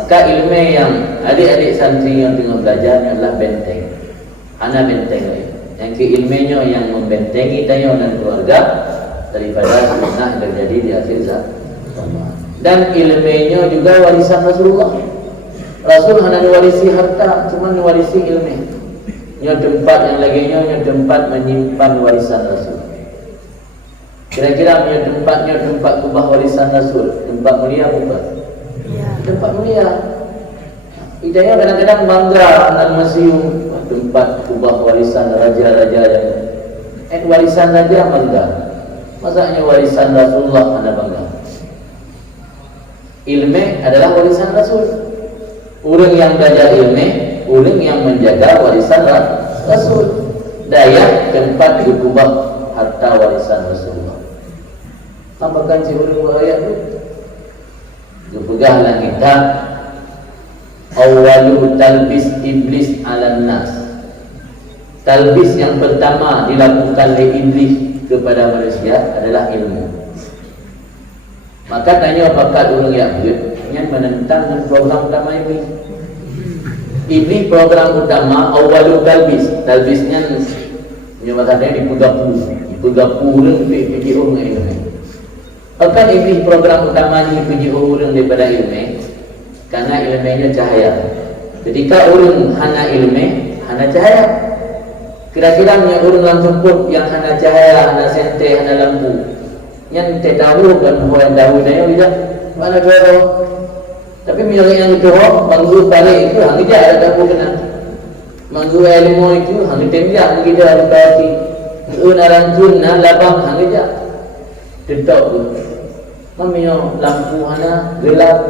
Maka ilmu yang adik-adik santri yang tengah belajar adalah benteng. Hana benteng lain. Yang keilmunya yang membentengi tayo dan keluarga daripada fitnah yang terjadi di akhir zaman. Dan ilmunya juga warisan Rasulullah. Rasul hanya mewarisi harta, cuma mewarisi ilmu. Nya tempat yang laginya nya tempat menyimpan warisan Rasul. Kira-kira punya tempat kubah warisan Rasul, tempat mulia bukan? Tempat mulia. Idanya kadang-kadang bangga dengan museum tempat kubah warisan raja-raja yang warisan raja bangga. Masanya warisan Rasulullah anda bangga. Ilmu adalah warisan Rasul. Orang yang belajar ilmu, orang yang menjaga warisan Rasul. Daya tempat kubah harta warisan Rasulullah. Apakah ciburu ayat itu? Dipegahlah kita awalu talbis iblis ala nas. Talbis yang pertama dilakukan oleh iblis kepada manusia adalah ilmu. Maka tanya apakah orang yang menentang dengan program utama iblis. Iblis program utama awalu talbis. Talbisnya menyebabkannya dipegapur pergi orang ilmu. Bahkan iblis program utama ini puji orang daripada ilmu, karena ilmunya cahaya. Ketika orang hana ilmu, hana cahaya. Kira-kira punya orang langsung pun yang hana cahaya, hana sente, hana lampu. Yang tidak tahu dan orang tahu dia tidak mana tahu. Tapi misalnya yang itu manggu balik itu hang dia ada tahu kena. Manggu ilmu itu hang dia hang dia ada tahu. Unaran junna labang hang dia. Tidak tu. Memang lampu hana gelap,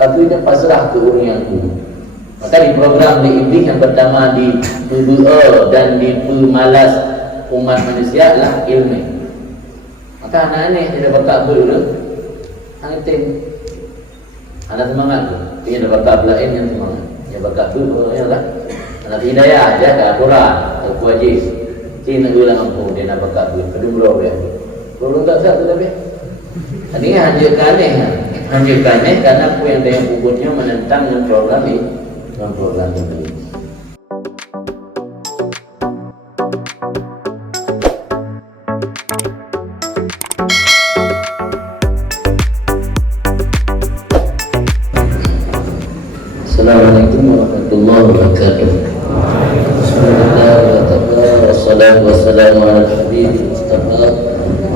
tapi dia pasrah ke orang yang tu. Maka di program di iblis yang pertama di PBA dan di pemalas umat manusia adalah ilmu. Maka anak-anak dia dapat kabel dulu, hang tim. Anak semangat tu, dia dapat kabel lain yang semangat. Dia dapat kabel ialah anak hidayah aja ke Al-Quran, aku wajib. Cina ulang ampun dia dapat kabel, kedua bro dia. Belum tak sah tu tapi. Artinya hancurkannya karena aku yang dengan puputnya menentang dengan program ini, dengan program ini. Assalamualaikum warahmatullahi wabarakatuh. Bismillahirrahmanirrahim. Wassalatu wassalamu ala habibil Mustafa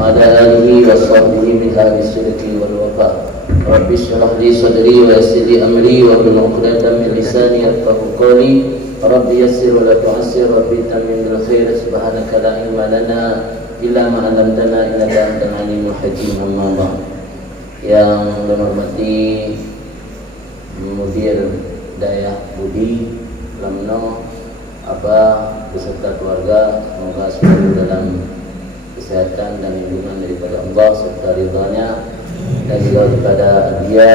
ala alihi wa sahbihi min ahli sidqi wal wafa. Rabbi shrah li sadri wa yassir li amri wa hlul 'uqdatam min lisani yafqahu qawli. Rabbi yassir wa la tu'assir, Rabbi tammin bil khair. Subhanaka la ilma lana illa ma 'allamtana innaka antal alimul hakim. Amma ba'd. Yang dihormati Mudir Daya Budi Lamno, Abah beserta keluarga, semoga selalu dalam kesehatan dan lindungan daripada Allah serta ridhanya, dan juga kepada dia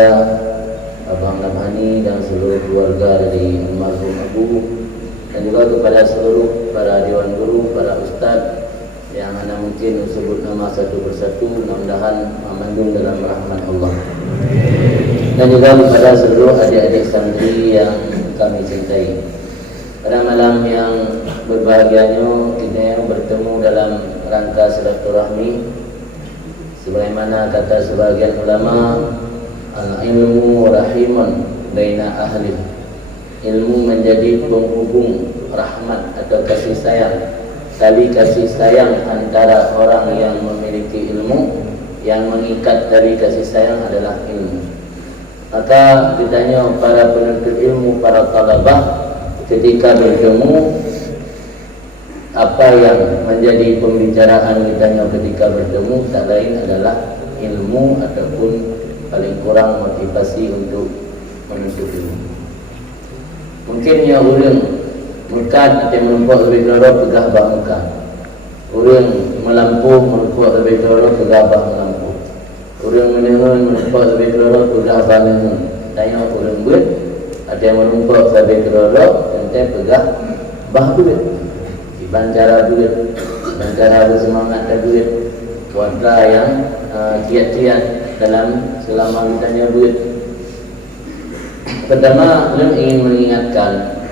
Abang Lamhani dan seluruh keluarga dari almarhum Abu, dan juga kepada seluruh para dewan guru, para ustaz yang anda mungkin sebut nama satu persatu, mudah-mudahan memandung dalam rahmat Allah. Dan juga kepada seluruh adik-adik santri yang kami cintai. Pada malam yang berbahagianya kita bertemu dalam rangka silaturahmi, sebagaimana kata sebagian ulama, al-ilmu rahimun baina ahli. Ilmu menjadi penghubung rahmat atau kasih sayang, tali kasih sayang antara orang yang memiliki ilmu. Yang mengikat tali kasih sayang adalah ilmu. Maka ditanya para penuntut ilmu, para talabah, ketika bertemu, apa yang menjadi pembicaraan ditanya ketika bertemu tak lain adalah ilmu ataupun paling kurang motivasi untuk menuntut ilmu. Mungkin ya orang mekat atau menumpuk lebih lorok pegah bah mekat, orang melampuh menumpuk lebih lorok pegah bah melampuh, orang menehun menumpuk lebih lorok pegah bah menehun. Tanya orang buat ada yang menumpuk lebih lorok dan pegah bah buat. Bancara duit, bancara bersemangat dan duit, warga yang kiat-kiat dalam selama ditanya duit. Pertama, ulun ingin mengingatkan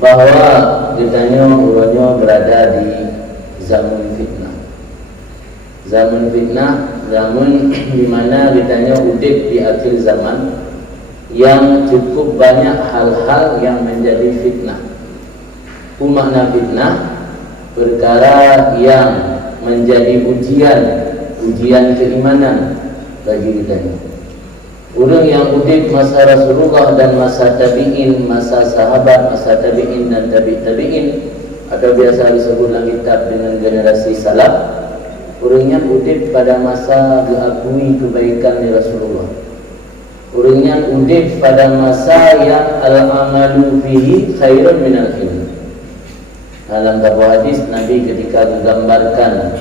bahwa kitanya urangnya berada di zaman fitnah. Zaman fitnah, zaman di mana kitanya udik di akhir zaman yang cukup banyak hal-hal yang menjadi fitnah. Makna fitnah, perkara yang menjadi ujian keimanan bagi kitanya. Orang yang udik masa Rasulullah dan masa tabi'in, masa sahabat, masa tabi'in dan tabi'in, atau biasa disebut dalam kitab dengan generasi salaf, orang yang udik pada masa diakui kebaikan di Rasulullah. Orang yang udik pada masa yang al-amalu fihi khairun minal ilm. Dalam sebuah hadis Nabi ketika menggambarkan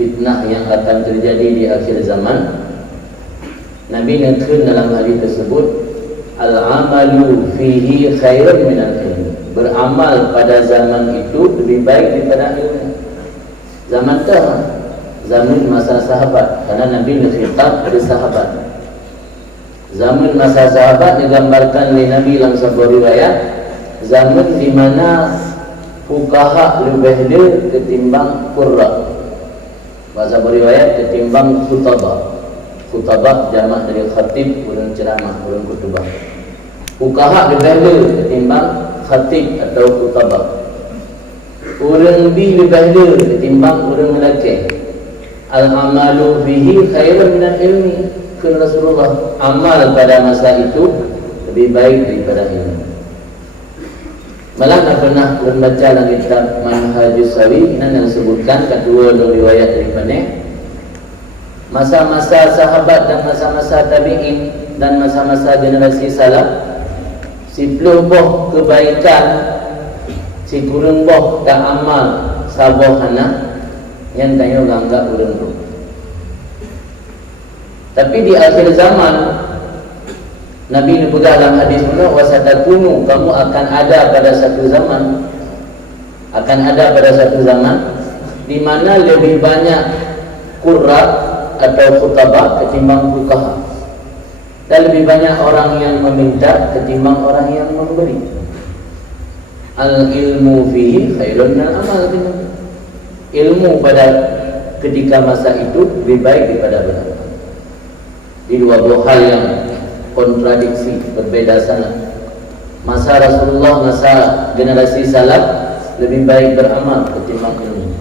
fitnah yang akan terjadi di akhir zaman, Nabi nyatakan dalam hadis tersebut, al-amalu fihi khairun minal ilm. Beramal pada zaman itu lebih baik daripada ilmu. Zaman itu zaman masa sahabat, karena Nabi berkhitab ke sahabat. Zaman masa sahabat digambarkan oleh Nabi dalam sebuah riwayat, zaman di mana fuqaha lebih ketimbang qurra. Bahasa riwayat ketimbang khutabah. Khutabah jamak dari khatib, urang ceramah, urang khutbah. Fuqaha lebih ketimbang khatib atau khutabah. Urang lebih ketimbang urang melakih. Al-amalu fihi khairun minal ilmi. Kata Rasulullah, amal pada masa itu lebih baik daripada ilmu. Malah tak pernah membaca dalam kitab Manhajus Sawi yang sebutkan kedua riwayat daripada masa-masa sahabat dan masa-masa tabi'in dan masa-masa generasi salaf, si peluh kebaikan, si kurang boh tak amal saboh hana yang tanya ganggap urang tu. Tapi di akhir zaman Nabi ni pegang dalam hadis mana, wasatakunu, kamu akan ada pada satu zaman, di mana lebih banyak qurra atau khutabah ketimbang fuqaha, dan lebih banyak orang yang meminta ketimbang orang yang memberi. Al-ilmu fihi khairun minal amal. Ilmu pada ketika masa itu lebih baik daripada beramal. Di dua hal yang kontradiksi, berbeda sangat. Masa Rasulullah, masa generasi salaf lebih baik beramal ketimbang ilmu.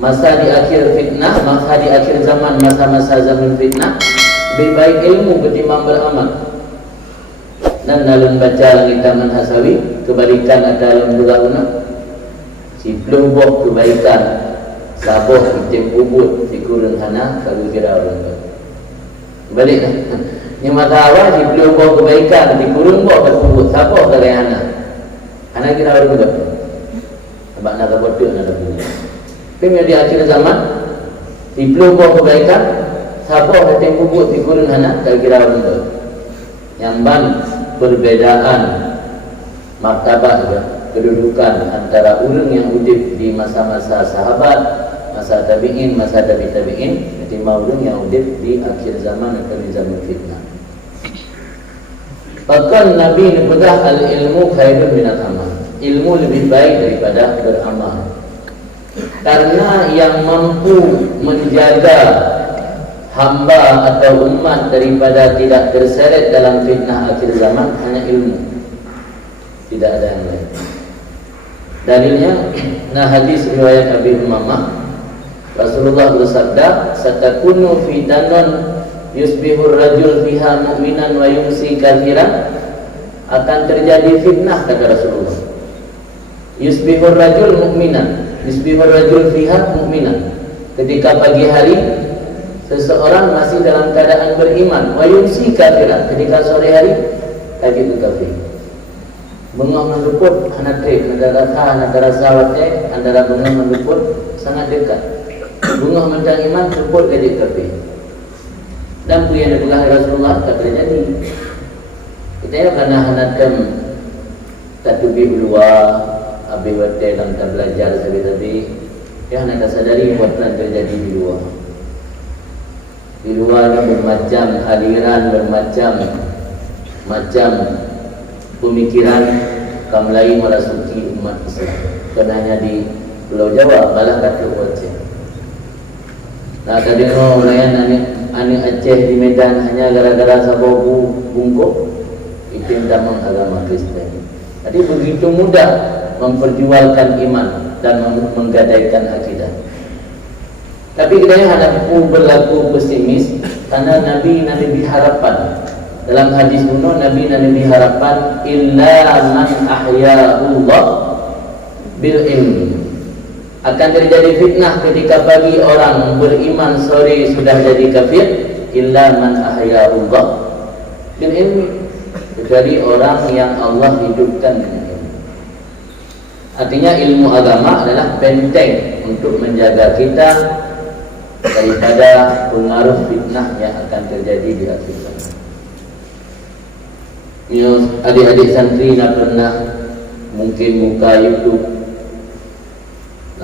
Masa di akhir fitnah, masa di akhir zaman, masa-masa zaman fitnah, lebih baik ilmu ketimbang beramal. Dan dalam baca kitab Manhasawi, kebalikan ada dalam berguna. Si pelubuh kebaikan, saboh itim ubud, si kurun hana, kalau kira orang balik lah. Yang mata awal si pelubuh kebaikan, si kurun buh tersebut, saboh dari hana. Hana kira orang juga. Sebab nak kebetul nak kebetul. Tapi di akhir zaman, si pelubuh kebaikan, saboh itim ubud, si kurun hana, kalau kira orang juga. Yang ban perbedaan martabat juga, kedudukan antara orang yang hidup di masa-masa sahabat, masa tabi'in, masa tabi'in ketimbang orang yang hidup di akhir zaman atau di zaman fitnah. Bahkan Nabi menegaskan al-ilmu khairun minal amal. Ilmu lebih baik daripada beramal. Karena yang mampu menjaga hamba atau umat daripada tidak terseret dalam fitnah akhir zaman hanya ilmu. Tidak ada yang lain. Dalilnya, nah hadis riwayat Abi Umamah, Rasulullah bersabda, satakunu fitanun yusbihur rajul fiha mu'minan wa yumsi kafiran. Akan terjadi fitnah, kata Rasulullah. Yusbihur rajul mu'minan, yusbihur rajul fiha mu'minan. Ketika pagi hari seseorang masih dalam keadaan beriman, wa yumsi kafiran. Ketika sore hari itu kafir. Bengah meluput hanatrik antara sawatnya antara bengah meluput sangat dekat. Bengah mentang iman luput jadi kafir. Dan bu yang dipegang Rasulullah tak terjadi. Kita ya karena hanatkan tatubi ulwa abi wate dan tak belajar sabi-sabi ya nak sadari what terjadi di luar. Di luar bermacam aliran, bermacam macam pemikiran kaum lain merasuki umat Islam. Bukan hanya di Pulau Jawa, malah kata Aceh. Nah, tadi orang layan anak Aceh di Medan hanya gara-gara sababu bungkuk, itu yang damang agama Kristen. Jadi begitu mudah memperjualkan iman dan menggadaikan akidah. Tapi kita hadapku berlaku pesimis karena Nabi harapan. Dalam hadis kuno Nabi harapan illa man ahya'ullah bil ilmi. Akan terjadi fitnah ketika pagi orang beriman, sore sudah jadi kafir. Illa man ahya'ullah bil ilmi, kecuali orang yang Allah hidupkan dengan ilmu. Artinya ilmu agama adalah benteng untuk menjaga kita daripada pengaruh fitnah yang akan terjadi di akhir zaman. Adik-adik santri nak pernah mungkin buka YouTube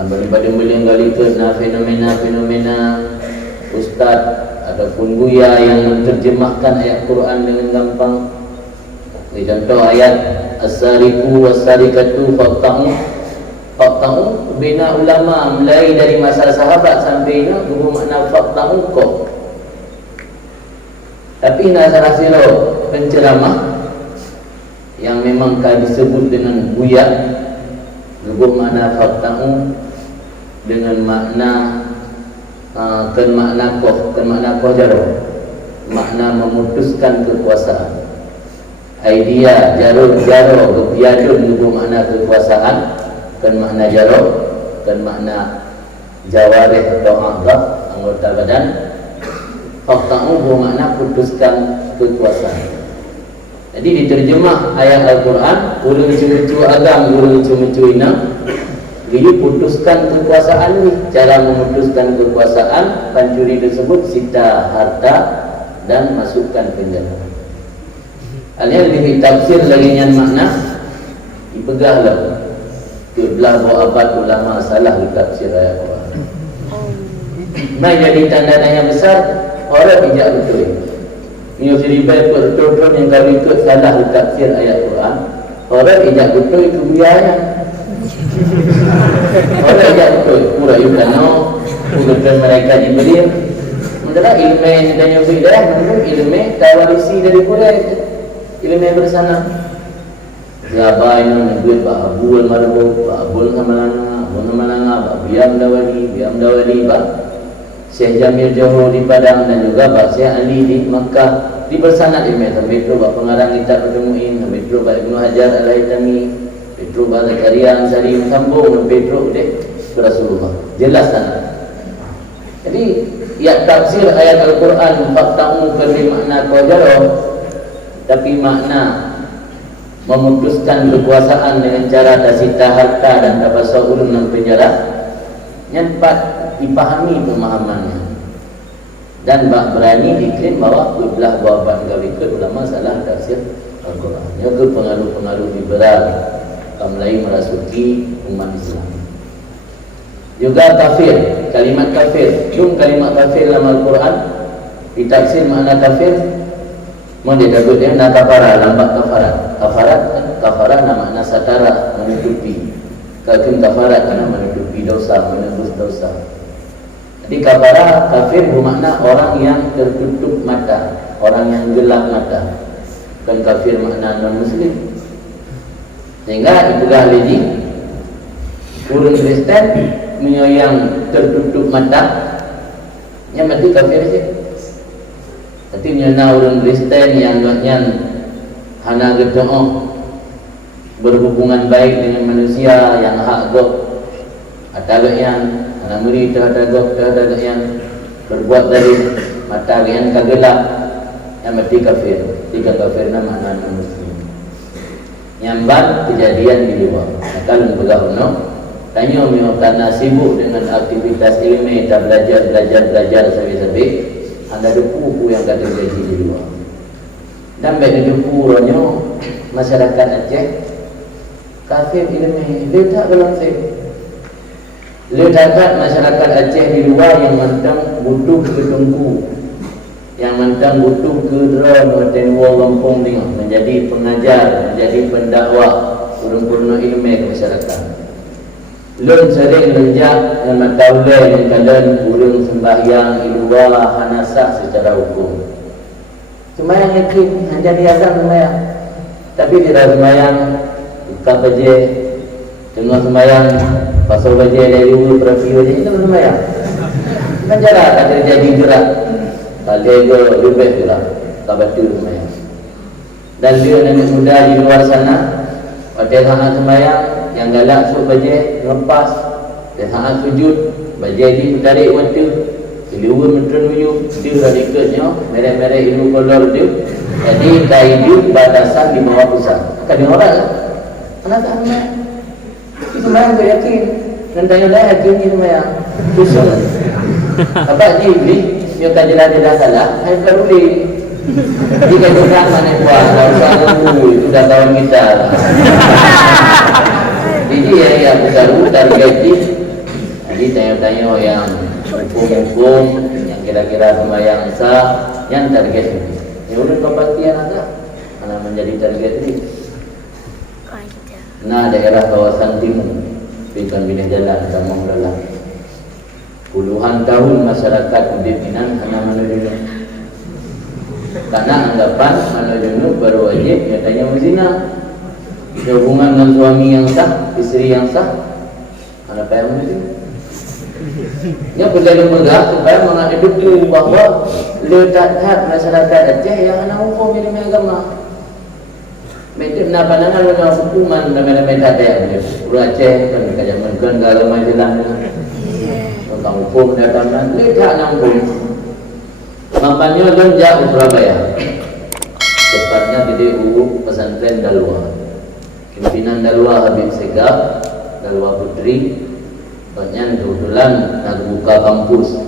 daripada melihat ke fenomena ustaz ataupun buya yang menerjemahkan ayat Quran dengan gampang. Contoh ayat as-sariqu was-sariqatu faqta'u bina ulama mulai dari masa sahabat sampai ini guru makna faqta'u kok. Tapi nazar silo penceramah yang memang disebut dengan buya, guru makna faqta'u dengan makna makna koh jaro, makna memutuskan kekuasaan. Idea jaro kepiadun guru makna kekuasaan, kan makna jaro, kan makna jawarih atau anggota badan. Faqta'u bermakna putuskan kekuasaan. Jadi diterjemah ayat Al-Quran, ulun cucu agam, ulun cucu inam, dia putuskan kekuasaan ni. Cara memutuskan kekuasaan, pencuri tersebut sita harta dan masukkan penjara. Alih lebih tafsir lagi yang makna dipegahlah. Belah bawa abad ulama salah di tafsir ayat Quran. Mai jadi tanda tanya besar, orang tidak betul. Ini cerita betul-betul yang kami ikut salah di tafsir ayat Quran. Orang tidak betul itu biaya. Orang tidak betul. Pura yukano, pura mereka diberi. Sementara ilmu yang ditanya bidah, menurut ilmu tawarisi dari pura itu. Ilmu yang bersana. Siapa yang menyebut Pak Abul Marbu, Pak Abul Hamalanga, Pak Biam Dawali, Pak Syekh Jamil Johor di Padang dan juga Pak Syekh Ali di Makkah di bersanad ilmu. Sampai itu Pak pengarang kitab Penemuin, sampai itu Pak Ibnu Hajar Al-Haytami, itu Pak Zakaria Ansari sambung, sampai itu Rasulullah. Jelas sana. Jadi ya tafsir ayat Al-Quran faqta'u kali makna qadaro, tapi makna memutuskan kekuasaan dengan cara dasita harta dan dapat ulun dalam penjara yang dapat dipahami pemahamannya dan berani diklaim bahwa belah bahabat gawe ulama salah tafsir Al-Quran. Ia ke pengaruh-pengaruh liberal kaum lain merasuki umat Islam. Juga kafir, kalimat kafir, kalimat kafir dalam Al-Quran ditafsir makna kafir. Mau dia takut dia nak kafara, lambat kafarat nama satara, menutupi. Kalau kafarat kerana menutupi dosa, menebus dosa. Jadi kafara kafir bermakna orang yang tertutup mata, orang yang gelap mata. Bukan kafir makna non muslim. Sehingga itulah lagi orang Kristen yang tertutup mata, yang mati kafir saja. Tapi nyana orang Kristen yang hana gedoh berhubungan baik dengan manusia yang hak gok atau yang hana muri terhadap gok terhadap yang berbuat dari mata yang kagelap yang mati kafir. Tiga kafir nama non muslim. Nyambat kejadian di luar. Kalau begitu tanya mio karena sibuk dengan aktivitas ilmu, tak belajar sampai anda depu yang kata gaji di luar. Dan bagi depu ronyo masyarakat Aceh kafir ilmu letak dalam sih. Letakkan masyarakat Aceh di luar yang macam butuh ketunggu yang mentang butuh kedra menua kampung tengok, menjadi pengajar, menjadi pendakwah, urung-urung ilmu ke masyarakat. Lun sering lenjak dan mataulai yang kadang urung sembahyang iluwa hanasah secara hukum. Sembahyang yakin hanya niatan sembahyang, tapi tidak sembahyang buka baje, tengah sembahyang pasal baje dari ulu perapi baje itu sembahyang. Kan jarak tak terjadi gerak. Kalau dia lebih gerak, tak betul sembahyang. Dan dia nenek muda di luar sana, pada saat sembahyang yang galak sup baje lepas, dan saat sujud baje di tarik mata. Iluwa menteri uyu, dia radikatnya, merek-merek ilu kolor dia. Jadi tak hidup batasan di bawah pusat. Kadang orang lah, anak tak amat. Itu sembahyang tak yakin. Dan tanya dah yakin ni sembahyang. Susah. Apa ni beli? Dia tak jelas salah. Saya peruli. Jika dia mana buat, kalau saya itu dah kawan kita. Jadi yang baru target. Jadi tanya-tanya yang hukum-hukum yang kira-kira sembahyang sah yang target ini. Ya udah kepastian ada mana menjadi target ini. Nah daerah kawasan timur bukan bina jalan Damang Dalam. Puluhan tahun masyarakat Udip-Minan hanya menuju karena anggapan menuju baru wajib nyatanya berzina. Hubungan dengan suami yang sah, istri yang sah, apa yang menuju? Dia berjalan megah supaya mengaduk bahawa letak masyarakat Aceh yang anak hukum ilmu agama. Mereka nak pandangan dengan hukuman nama-nama tak ada. Orang Aceh kan kajian menkan agama jelas tentang hukum datang letak nambung. Mampanya lonjak ke Surabaya. Tepatnya di DU pesantren Dalwa. Pimpinan Dalwa Habib Segaf, Dalwa Putri. Banyak kebetulan nak buka kampus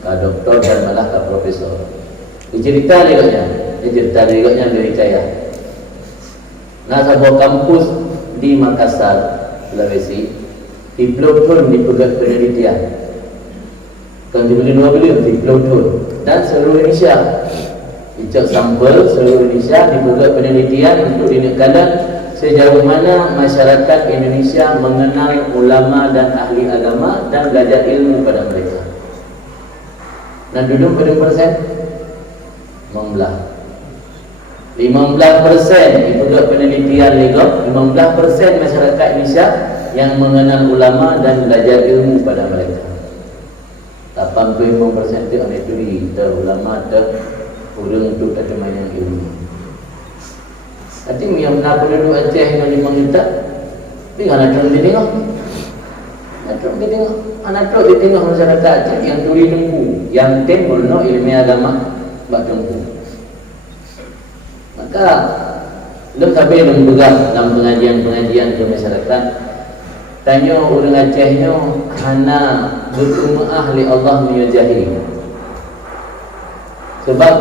ke doktor dan malah ke profesor. Cerita dia dari saya. Nah, sebuah kampus di Makassar, Sulawesi, diplot-plot di pegat penelitian. Kan diberi dua beliau diplot-plot dan seluruh Indonesia. Dicek sampel seluruh Indonesia di pegat penelitian untuk dinekalan sejauh mana masyarakat Indonesia mengenal ulama dan ahli agama dan belajar ilmu pada mereka. Dan duduk pada persen 15% itu penelitian legal. 15% masyarakat Indonesia yang mengenal ulama dan belajar ilmu pada mereka. 85% itu anak turi ulama dan urang untuk terjemahan ilmu. Nanti yang nak penduduk Aceh yang 5 juta, dia anak terus ditengok. Anak terus ditengok masyarakat Aceh yang turi nunggu, yang timbul no ilmu agama bak tunggu. Maka belum sampai berpegang dalam pengajian ke masyarakat. Tanya orang Acehnya hana bertemu ahli Allah menyajahi. Sebab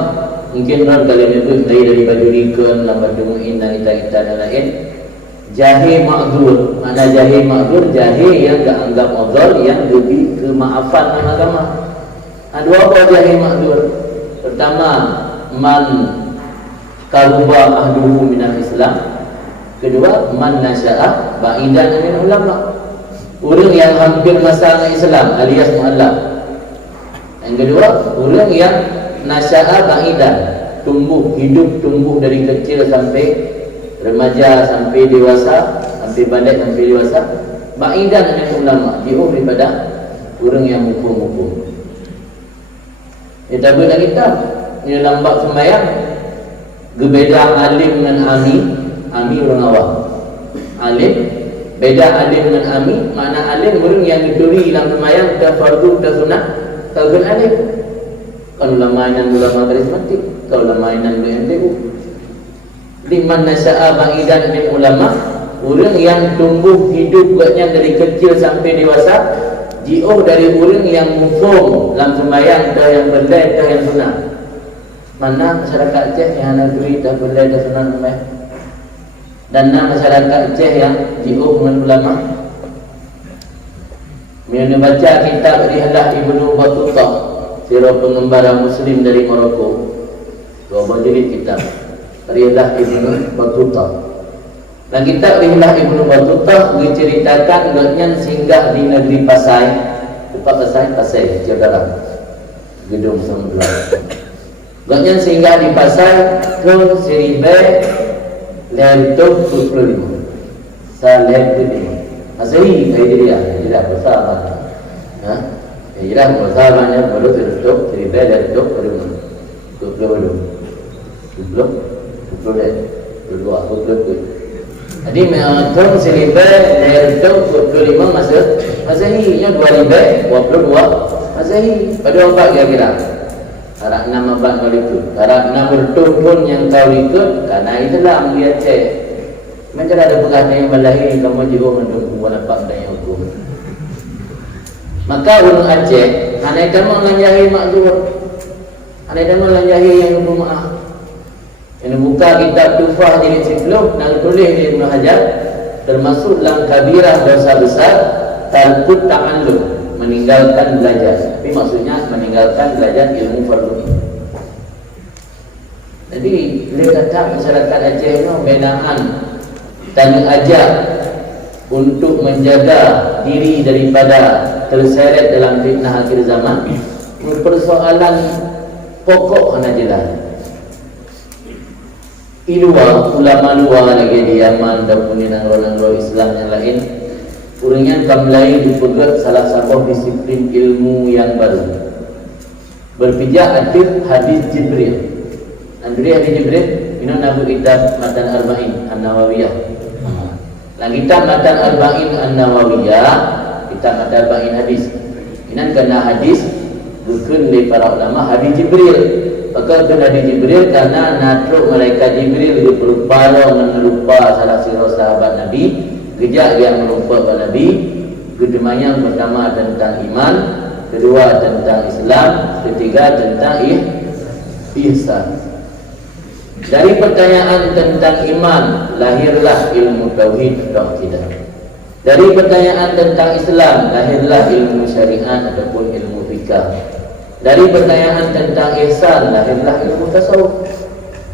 mungkin orang kali menyebut dari badurikan, lambadu'in dan ita-ita dan lain. Jahe ma'zur, mana jahe ma'zur? Jahe yang tak anggap ma'zur, yang lebih kemaafan dalam agama. Dua apa jahe ma'zur? Pertama, man karuba ahduhu minal Islam. Kedua, man nasya'ah ba'idan min ulama. Orang yang hampir masa Islam alias mu'allaf. Yang kedua, orang yang nasya'ah ba'idan, tumbuh dari kecil sampai remaja, sampai dewasa, sampai balik, sampai dewasa, ba'idan min ulama, jauh daripada orang yang hukum-hukum. Kita buat kita ini lambat sembahyang. Berbeza alim dengan ami orang awam. Alim beda alim dengan ami. Makna alim orang yang diduri dalam sembahyang dah fardu dah sunat, tak bukan alim. Kalau mainan ulama karismatik, kalau mainan BNPU. Di mana sya'a ba'idan min ulama, orang yang tumbuh hidup buatnya dari kecil sampai dewasa, jauh dari orang yang hukum dalam sembahyang dah yang berdaya dah yang sunat. Mana masyarakat Aceh yang ada duit dah berdaya dah sunat sembahyang, dan masyarakat Aceh yang jauh dengan ulama. Bila baca kitab Rihalah Ibnu Battutah, sirah pengembara Muslim dari Maroko, dua buah jilid kitab Rihlah Ibnu Battutah. Dan kitab Rihlah Ibnu Battutah menceritakan gaknya singgah di negeri Pasai. Tempat Pasai, Jawa gedung Samudra. Gaknya singgah di Pasai ke 1925. Masih dia tidak bersahabat. Hijrah bersahabatnya baru tertutup 1920. Jadi tahun 1925 Masehi nya 2022 Masehi pada abad kira-kira harap 6 abad kali itu harap 6 bertahun yang kau ikut karena itulah melihat cek macam ada pegawai yang berlahir kamu juga mendukung nampak dan hukum. Maka ulun Aceh anai kamu lanjahi makzur anai kamu lanjahi yang bermaaf. Ini buka kitab Tufah jilid 10 dan tulis di Ibnu Hajar termasuk dalam kabirah dosa besar tarkut ta'allum, meninggalkan belajar. Tapi maksudnya meninggalkan belajar ilmu fardu. Jadi dia kata masyarakat Aceh itu benaan dan ajak untuk menjaga diri daripada terseret dalam fitnah akhir zaman. Persoalan pokok anajilah. Luar, ulama luar lagi di Yaman dan punya nangro-nangro Islam yang lain kurangnya kamlai dipegat salah satu disiplin ilmu yang baru berpijak akhir hadis Jibril. Hadis Jibril ini nabu kitab Matan Arba'in An-Nawawiyah. Lagi kitab Matan Arba'in An-Nawawiyah kitab Matan Arba'in hadis ini kena hadis bukan dari para ulama hadis Jibril. Maka kena di Jibril karena natruk malaikat Jibril berupa menerupa salah satu sahabat Nabi. Kejak dia merupa Nabi. Kedua pertama tentang iman, kedua tentang Islam, ketiga tentang ihsan. Dari pertanyaan tentang iman lahirlah ilmu tauhid atau akidah. Dari pertanyaan tentang Islam lahirlah ilmu syariat ataupun ilmu fikih. Dari pertanyaan tentang ihsan lahirlah ilmu tasawuf.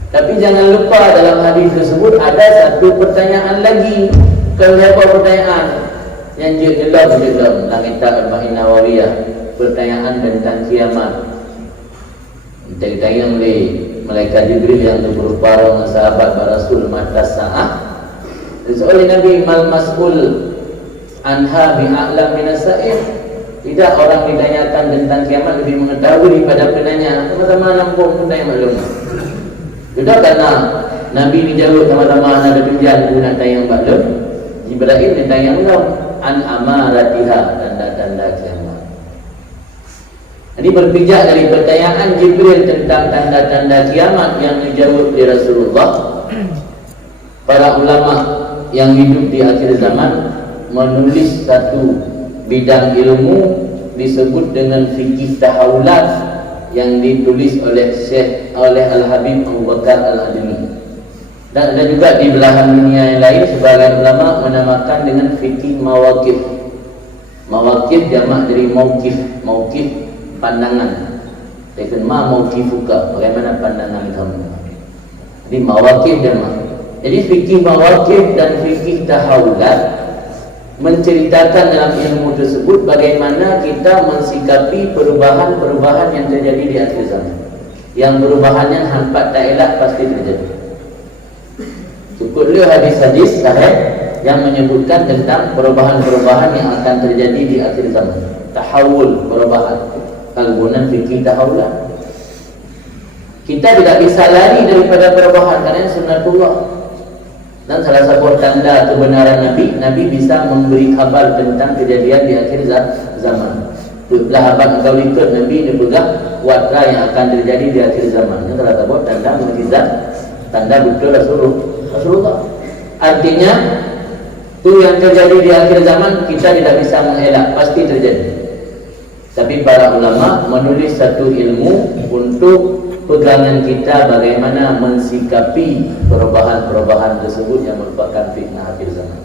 Tapi jangan lupa dalam hadis tersebut ada satu pertanyaan lagi. Kenapa pertanyaan yang jelas dalam kitab Arba'in Nawawiyah, pertanyaan tentang kiamat. Ditanya oleh malaikat Jibril yang berupa orang sahabat Rasul mata sa'ah. Oleh Nabi mal mas'ul anha bi'a'lam minas sa'il. Tidak orang ditanyakan tentang kiamat lebih mengetahui daripada penanya. Sama-sama nampung benda yang maklum. Sudah karena Nabi dijawab sama-sama ada tujuan guna tanya yang maklum. Jibril ditanya maklum an amaratiha tanda-tanda kiamat. Ini berpijak dari pertanyaan Jibril tentang tanda-tanda kiamat yang dijawab oleh Rasulullah. Para ulama yang hidup di akhir zaman menulis satu bidang ilmu disebut dengan fikih tahawulat yang ditulis oleh Al-Habib Abu Bakar Al-Admi. Dan ada juga di belahan dunia yang lain sebagian ulama menamakan dengan fikih mawaqif. Mawaqif jamak dari mauqif pandangan. Jadi mauqifuka, bagaimana pandangan kamu. Jadi mawaqif jamak. Jadi fikih mawaqif dan fikih tahawulat menceritakan dalam ilmu tersebut bagaimana kita mensikapi perubahan-perubahan yang terjadi di akhir zaman. Yang perubahannya hampat tak elak pasti terjadi. Cukuplah hadis-hadis sahih yang menyebutkan tentang perubahan-perubahan yang akan terjadi di akhir zaman. Tahawul, perubahan. Kalbunan fikih tahawulah. Kita tidak bisa lari daripada perubahan karena sunnatullah. Dan salah satu tanda kebenaran Nabi bisa memberi kabar tentang kejadian di akhir zaman. Belah abad engkau ikut Nabi dia pegang watra yang akan terjadi di akhir zaman. Ini salah satu tanda mukjizat, tanda betul Rasulullah. Artinya itu yang terjadi di akhir zaman kita tidak bisa mengelak, pasti terjadi. Tapi para ulama menulis satu ilmu untuk pegangan kita bagaimana mensikapi perubahan-perubahan tersebut yang merupakan fitnah akhir zaman.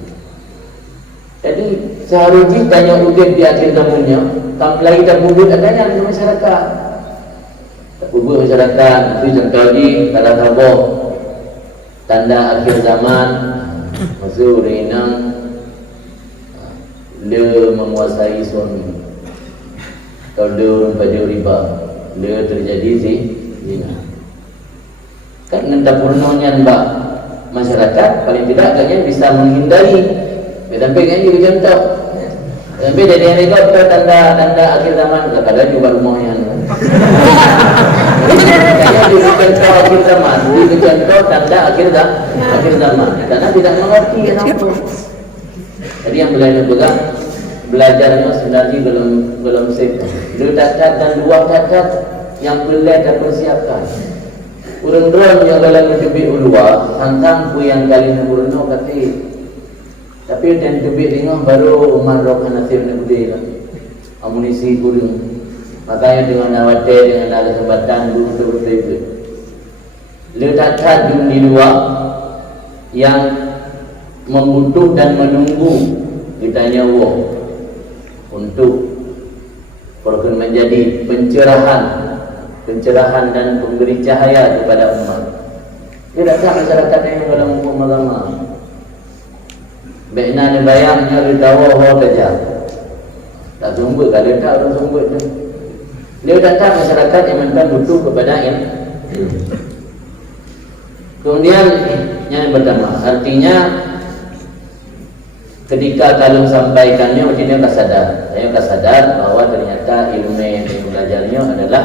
Jadi seharusnya tanya udip di akhir zamannya, tak lagi tak bubut adanya di masyarakat. kubur masyarakat itu contoh di Tanah Tabor, tanda akhir zaman. Masuk renang le menguasai suami, kalau pada riba le terjadi zina. Kan nenda purnonya mbak masyarakat paling tidak agaknya bisa menghindari. Sampai kan juga contoh. Sampai dari yang itu tanda akhir zaman. Kadang juga rumahnya. Kayaknya di contoh akhir zaman, di contoh tanda akhir zaman. Karena tidak mengerti apa. Jadi yang belajarnya sebenarnya belum siap. Dua cacat dan dua cacat yang belajar persiapkan. Urang-urang yang dalam tebik ulua, tentang yang kali nurno kati. Tapi dan tebik tengah baru marok nasib negeri lah. Amunisi kurang. Makanya dengan awate dengan ada kesempatan dulu betul. Letakkan di luar yang membutuh dan menunggu ditanya Allah untuk program menjadi pencerahan dan pemberi cahaya kepada umat. Tidakkah masyarakat yang dalam hukum agama baiknya bayangnya ditawa saja tak sumber kalau tak ada sumber tu dia datang masyarakat yang memang butuh kepada ilmu. Kemudian yang pertama artinya ketika kalau sampaikannya mesti dia akan sadar bahawa ternyata ilmu yang belajarnya adalah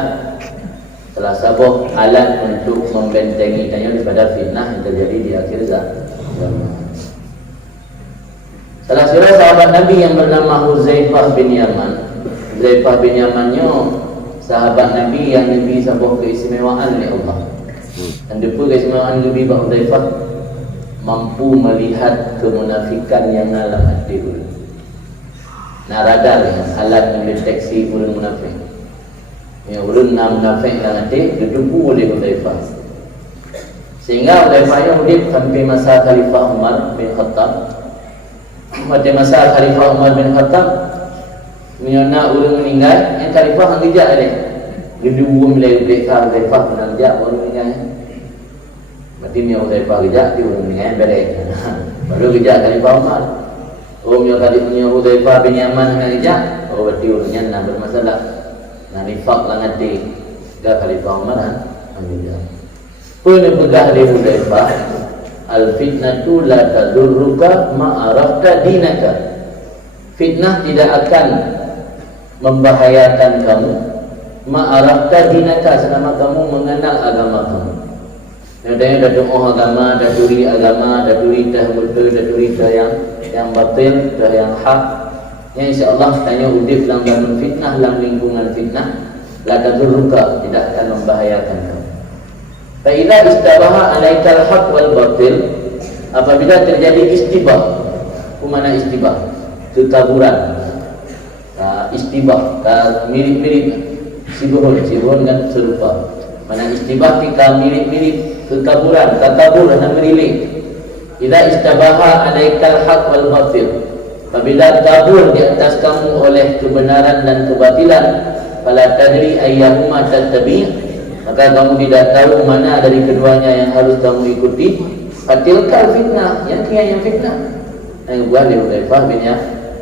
salah satu alat untuk membentengi tanya daripada fitnah yang terjadi di akhir zaman. Salah seorang sahabat Nabi yang bernama Huzaifah bin Yaman. Huzaifah bin Yamannya sahabat Nabi yang Nabi sebuah keistimewaan oleh Allah. Dan depa keistimewaan Nabi bahawa Huzaifah mampu melihat kemunafikan yang dalam hati ulun. Radar yang alat mendeteksi ulun munafik. Yang ulun munafik dalam hati ditupu oleh Huzaifah. Sehingga Huzaifah yang hidup sampai masa Khalifah Umar bin Khattab. Pada masa Khalifah Umar bin Khattab Miona ulun meninggal, yang Khalifah hang gejak dia. Gedua mulai bekah Khalifah menanjak baru meninggal. Berarti Mia Khalifah gejak dia ulun meninggal berek. Baru gejak Khalifah Umar. Oh Mia Khalifah bin Yaman hang gejak. Oh berarti ulunnya nak bermasalah. Nah nifaq lah ngati. Ga Khalifah Umar hang gejak. Pun pegah dia Khalifah. Al-fitnatu la tadurruka ma'arafta dinaka. Fitnah tidak akan membahayakan kamu ma'arafta dinaka selama kamu mengenal agama kamu. Yang dah doa agama, dah duri agama, dah duri dah betul, dah duri dah yang batil, dah yang hak. Yang insya-Allah tanya udip dalam bangun fitnah, dalam lingkungan fitnah, la tadurruka, tidak akan membahayakan kamu. Fa'idha istabaha alaikal haq wal batil, apabila terjadi istibah. Kumana istibah? Kekaburan. Istibah mirip-mirip. Sibuhun kan serupa. Mana istibah kita mirip-mirip kekaburan, takabur dan merilik. Idza istabaha alaikal haq wal batil, apabila kabur di atas kamu oleh kebenaran dan kebatilan, fala tadri ayyahuma tattabi', maka kamu tidak tahu mana dari keduanya yang harus kamu ikuti. Fatilkal fitnah, yang fitnah. Yang buat dia Huzaifah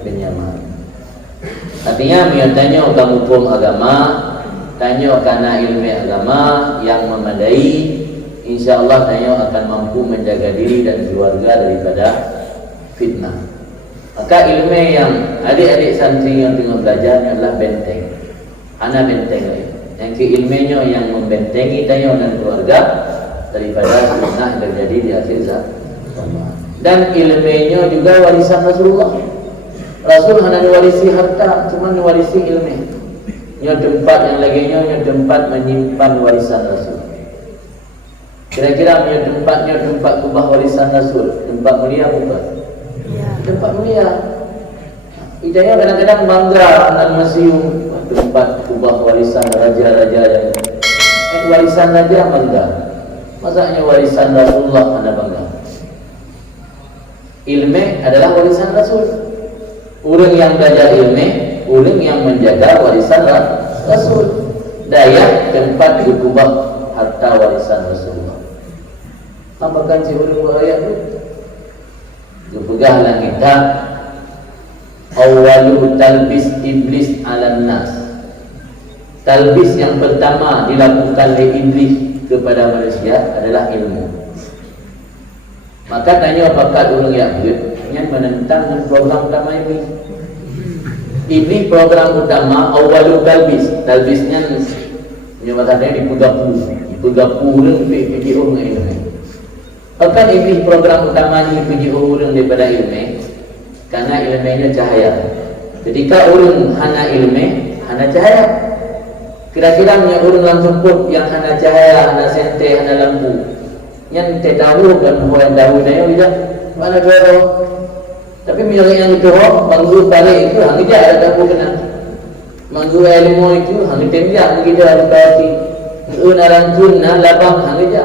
bin Yaman. Artinya dia tanya kamu hukum agama, tanya karena ilmu agama yang memadai, insya-Allah tanya akan mampu menjaga diri dan keluarga daripada fitnah. Maka ilmu yang adik-adik santri yang tengah belajar adalah benteng. Ana benteng lain. Yang keilmunya yang membentengi tanya dan keluarga daripada fitnah yang terjadi di akhir zaman. Dan ilmunya juga warisan Rasulullah. Rasul hanya mewarisi harta, cuma mewarisi ilmu. Nya tempat yang laginya nya tempat menyimpan warisan Rasul. Kira-kira punya tempat kubah warisan Rasul, tempat mulia bukan? Ya. Tempat mulia. Idanya kadang-kadang bangga anak museum tempat kubah warisan raja-raja yang warisan raja bangga. Masanya warisan Rasulullah anda bangga. Ilmu adalah warisan Rasul. Orang yang belajar ilmu, orang yang menjaga warisan Rasul. daya tempat berkubah harta warisan Rasulullah. Tambahkan cik ayat tu Gepegahlah kita awalu talbis iblis ala nas. Talbis yang pertama dilakukan oleh iblis kepada manusia adalah ilmu. Maka tanya bakat orang Yahud yang menentang program utama ini. Iblis program utama awalu talbis. Talbisnya menyebabkannya dipegapu orang pergi orang ilmu. Bahkan iblis program utamanya pergi orang daripada ilmu, karena ilmunya cahaya. Ketika orang hana ilmu, hana cahaya. Kira-kira punya orang langsung pun yang hana cahaya, hana sente, hana lampu. Yang tidak tahu kan yang tahu dia tidak mana tahu. Tapi misalnya yang itu banggu balik itu hang dia ada tahu kena. Banggu ilmu itu hang tembak kita harus pasti. Orang guna labang hang dia.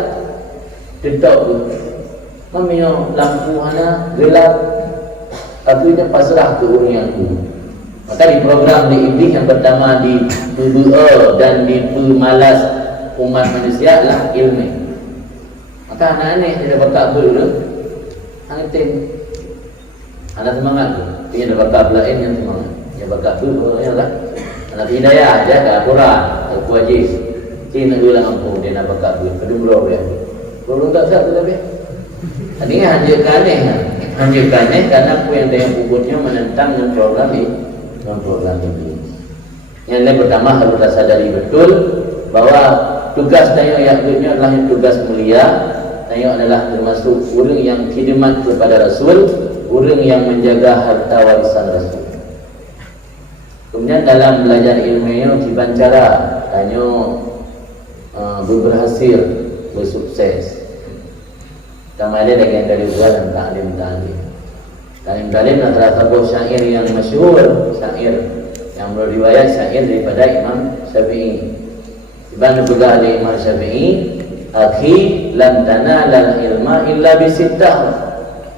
Tidak pun. Memang lampu hana gelap, tapi dia pasrah ke orang yang tu. Maka di program di iblis yang pertama di PBA dan di pemalas umat manusia lah ilmu. Maka anak-anak dia dapat kabel tu, hang tem. Anak semangat tu, dia dapat kabel lain yang semangat. Dia dapat kabel ya lah. Anak hidayah aja ke Al-Quran, Al-Wajib. Cina ulang ampu dia dapat kabel, kedua dia. Belum tak sah tetapi ini hanjurkan karena apa yang dia puputnya menentang dan program ini. Yang pertama harus sadari betul bahawa tugas tanya Yahudnya adalah tugas mulia. Tanya adalah termasuk orang yang khidmat kepada Rasul, orang yang menjaga harta warisan Rasul. Kemudian dalam belajar ilmunya kiban cara tanya berhasil, bersukses. Kemarin lagi yang dari dua dan Ta'lim adalah sebuah syair yang masyhur, syair yang beriwayat syair daripada Imam Syafi'i. Ibn juga oleh Imam Syafi'i, akhi lam tanalal ilma illa bisittah.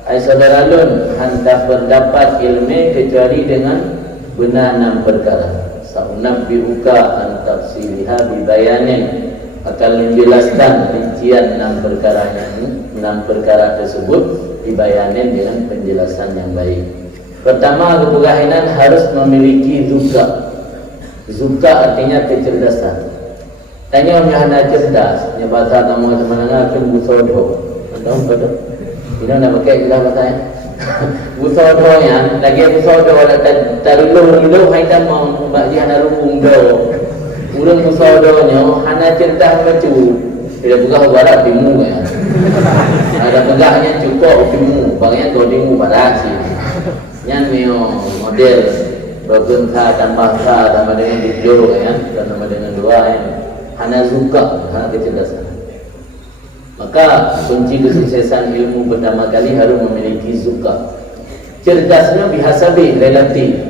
Ai saudara lun, hanta berdapat ilmu kecuali dengan benar 6 perkara. Sa'unabbi'uka an tafsiliha bibayanin. Akan menjelaskan rincian 6 perkara tersebut dibayanin dengan penjelasan yang baik. Pertama, keberhasilan harus memiliki zuka. Zuka artinya kecerdasan. Tanya orang yang cerdas, nya bahasa kamu sebenarnya akan busodo. Tahu betul? Ini nak pakai kita bahasa ya. Busodo yang lagi busodo ada taruh hai tak mau bagi hana rupung do. Urang busodonya hana cerdas macu. Dia buka barat timu ya. Ada pegahnya cukup timu, bangnya tu timu barat sih. Yang model berbengka tambah ka tambah dengan video ya, dan tambah dengan dua ya. Hana zuka, hana kecerdasan. Maka kunci kesuksesan ilmu pertama kali harus memiliki zuka. Cerdasnya bihasabi relatif.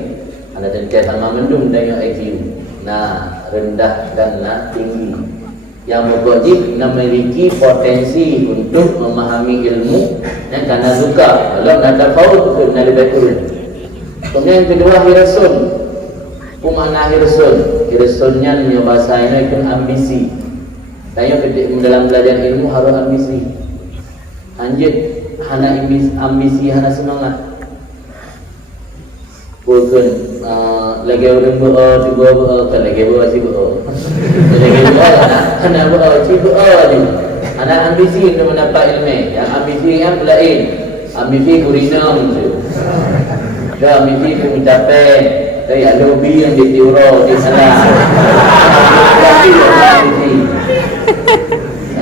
Ada dan sama mendung dengan IQ. Nah, rendah dan tinggi. Yang berwajib memiliki potensi untuk memahami ilmu dan karena zuka. Kalau nak tafaud tu nak lebih kurang. Kemudian yang kedua hirsun. Pemana hirsun? Hirsunnya punya bahasanya itu ambisi. Tanya dalam belajar ilmu harus ambisi. Anjir hana ambisi hana semangat. Bukan lagi orang berdoa kan lagi berdoa si berdoa. Lagi berdoa hana berdoa si berdoa ni. Hana ambisi untuk mendapat ilmu. Yang ambisi yang lain. Ambisi kurinam tu. Dah ambisi tu mencapai. Tapi ada hobi yang ditiuro di sana.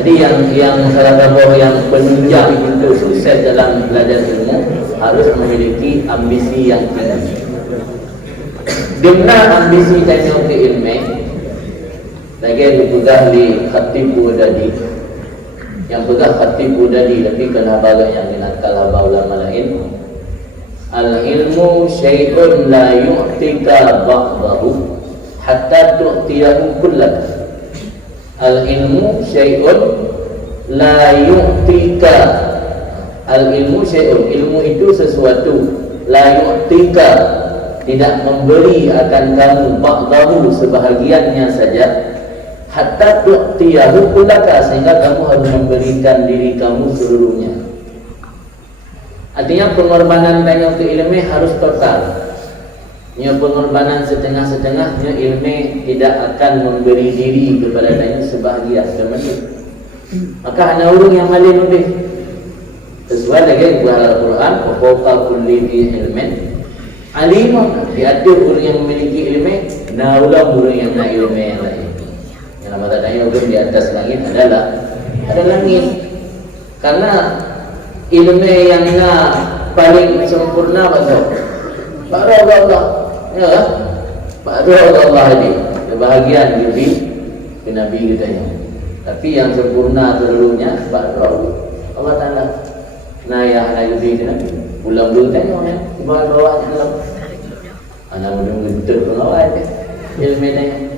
Jadi yang salah satu yang penunjang untuk sukses dalam belajar ilmu harus memiliki ambisi yang tinggi. Dimana ambisi tanya ke ilmu lagi dipegang di Khatib Budadi. Yang pegang Khatib Budadi tapi kena bagai yang dinakal haba ulama lain. Al-ilmu syai'un la yu'tika ba'dahu hatta tu'tiyahu kullaka. Al-ilmu syai'un la yu'tika. Al-ilmu syai'un, ilmu itu sesuatu la yu'tika, tidak memberi akan kamu ba'dahu sebahagiannya saja hatta tu'tiyahu kullaka, sehingga kamu harus memberikan diri kamu seluruhnya. Artinya pengorbanan tanya ke ilmu harus total. Nya pengorbanan setengah-setengahnya ilmu tidak akan memberi diri kepada tanya sebahagian sebenarnya. Maka hanya orang yang maling lebih sesuai dengan buah Al-Quran, wa fawqa kulli dhi ilmin alim. Diatur orang yang memiliki ilmu, naulah orang yang nak ilmu yang lain. Yang nama tanya orang di atas langit adalah ada langit. Karena ilmu yang paling sempurna betul. Baru Allah, ya, baru Allah ini kebahagiaan lebih ke Nabi kita ya. Tapi yang sempurna seluruhnya baru Allah Taala. Nah yang lebih ke Nabi. Pulang tengok ya, di bawah dalam. Anak muda betul pengawal ya, ilmunya.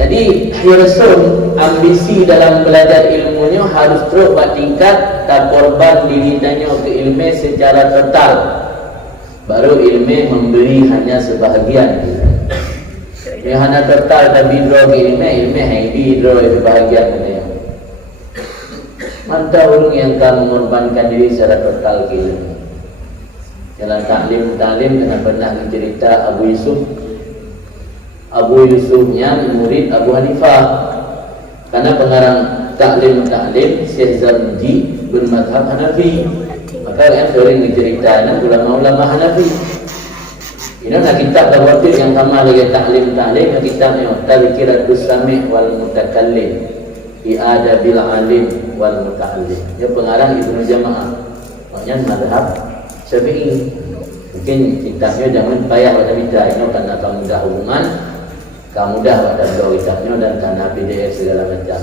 Jadi Rasul ambisi dalam belajar ilmunya harus terus bertingkat, tak korban diri tanya ke ilmu secara total. Baru ilmu memberi hanya sebahagian. Yang hanya total tapi draw ilmu happy draw sebahagian katanya. Mantap orang yang akan mengorbankan diri secara total ke ilmu. Dalam taklim dengan pernah cerita Abu Yusufnya murid Abu Hanifah. Karena pengarang taklim Syekh Zarnuji bermadhab Hanafi. Maka yang sering diceritakan ulama-ulama Hanafi. Ini nak kitab tawatir yang sama lagi taklim kitabnya Tazkiratus Sami' wal Mutakallim fi Adabil Alim wal Muta'allim. Dia pengarang Ibnu Jama'ah. Maknanya mazhab Syafi'i. Mungkin kitabnya jangan payah pada kita ini karena kamu dah hubungan, kamu dah pada dua kitabnya dan karena PDF segala macam.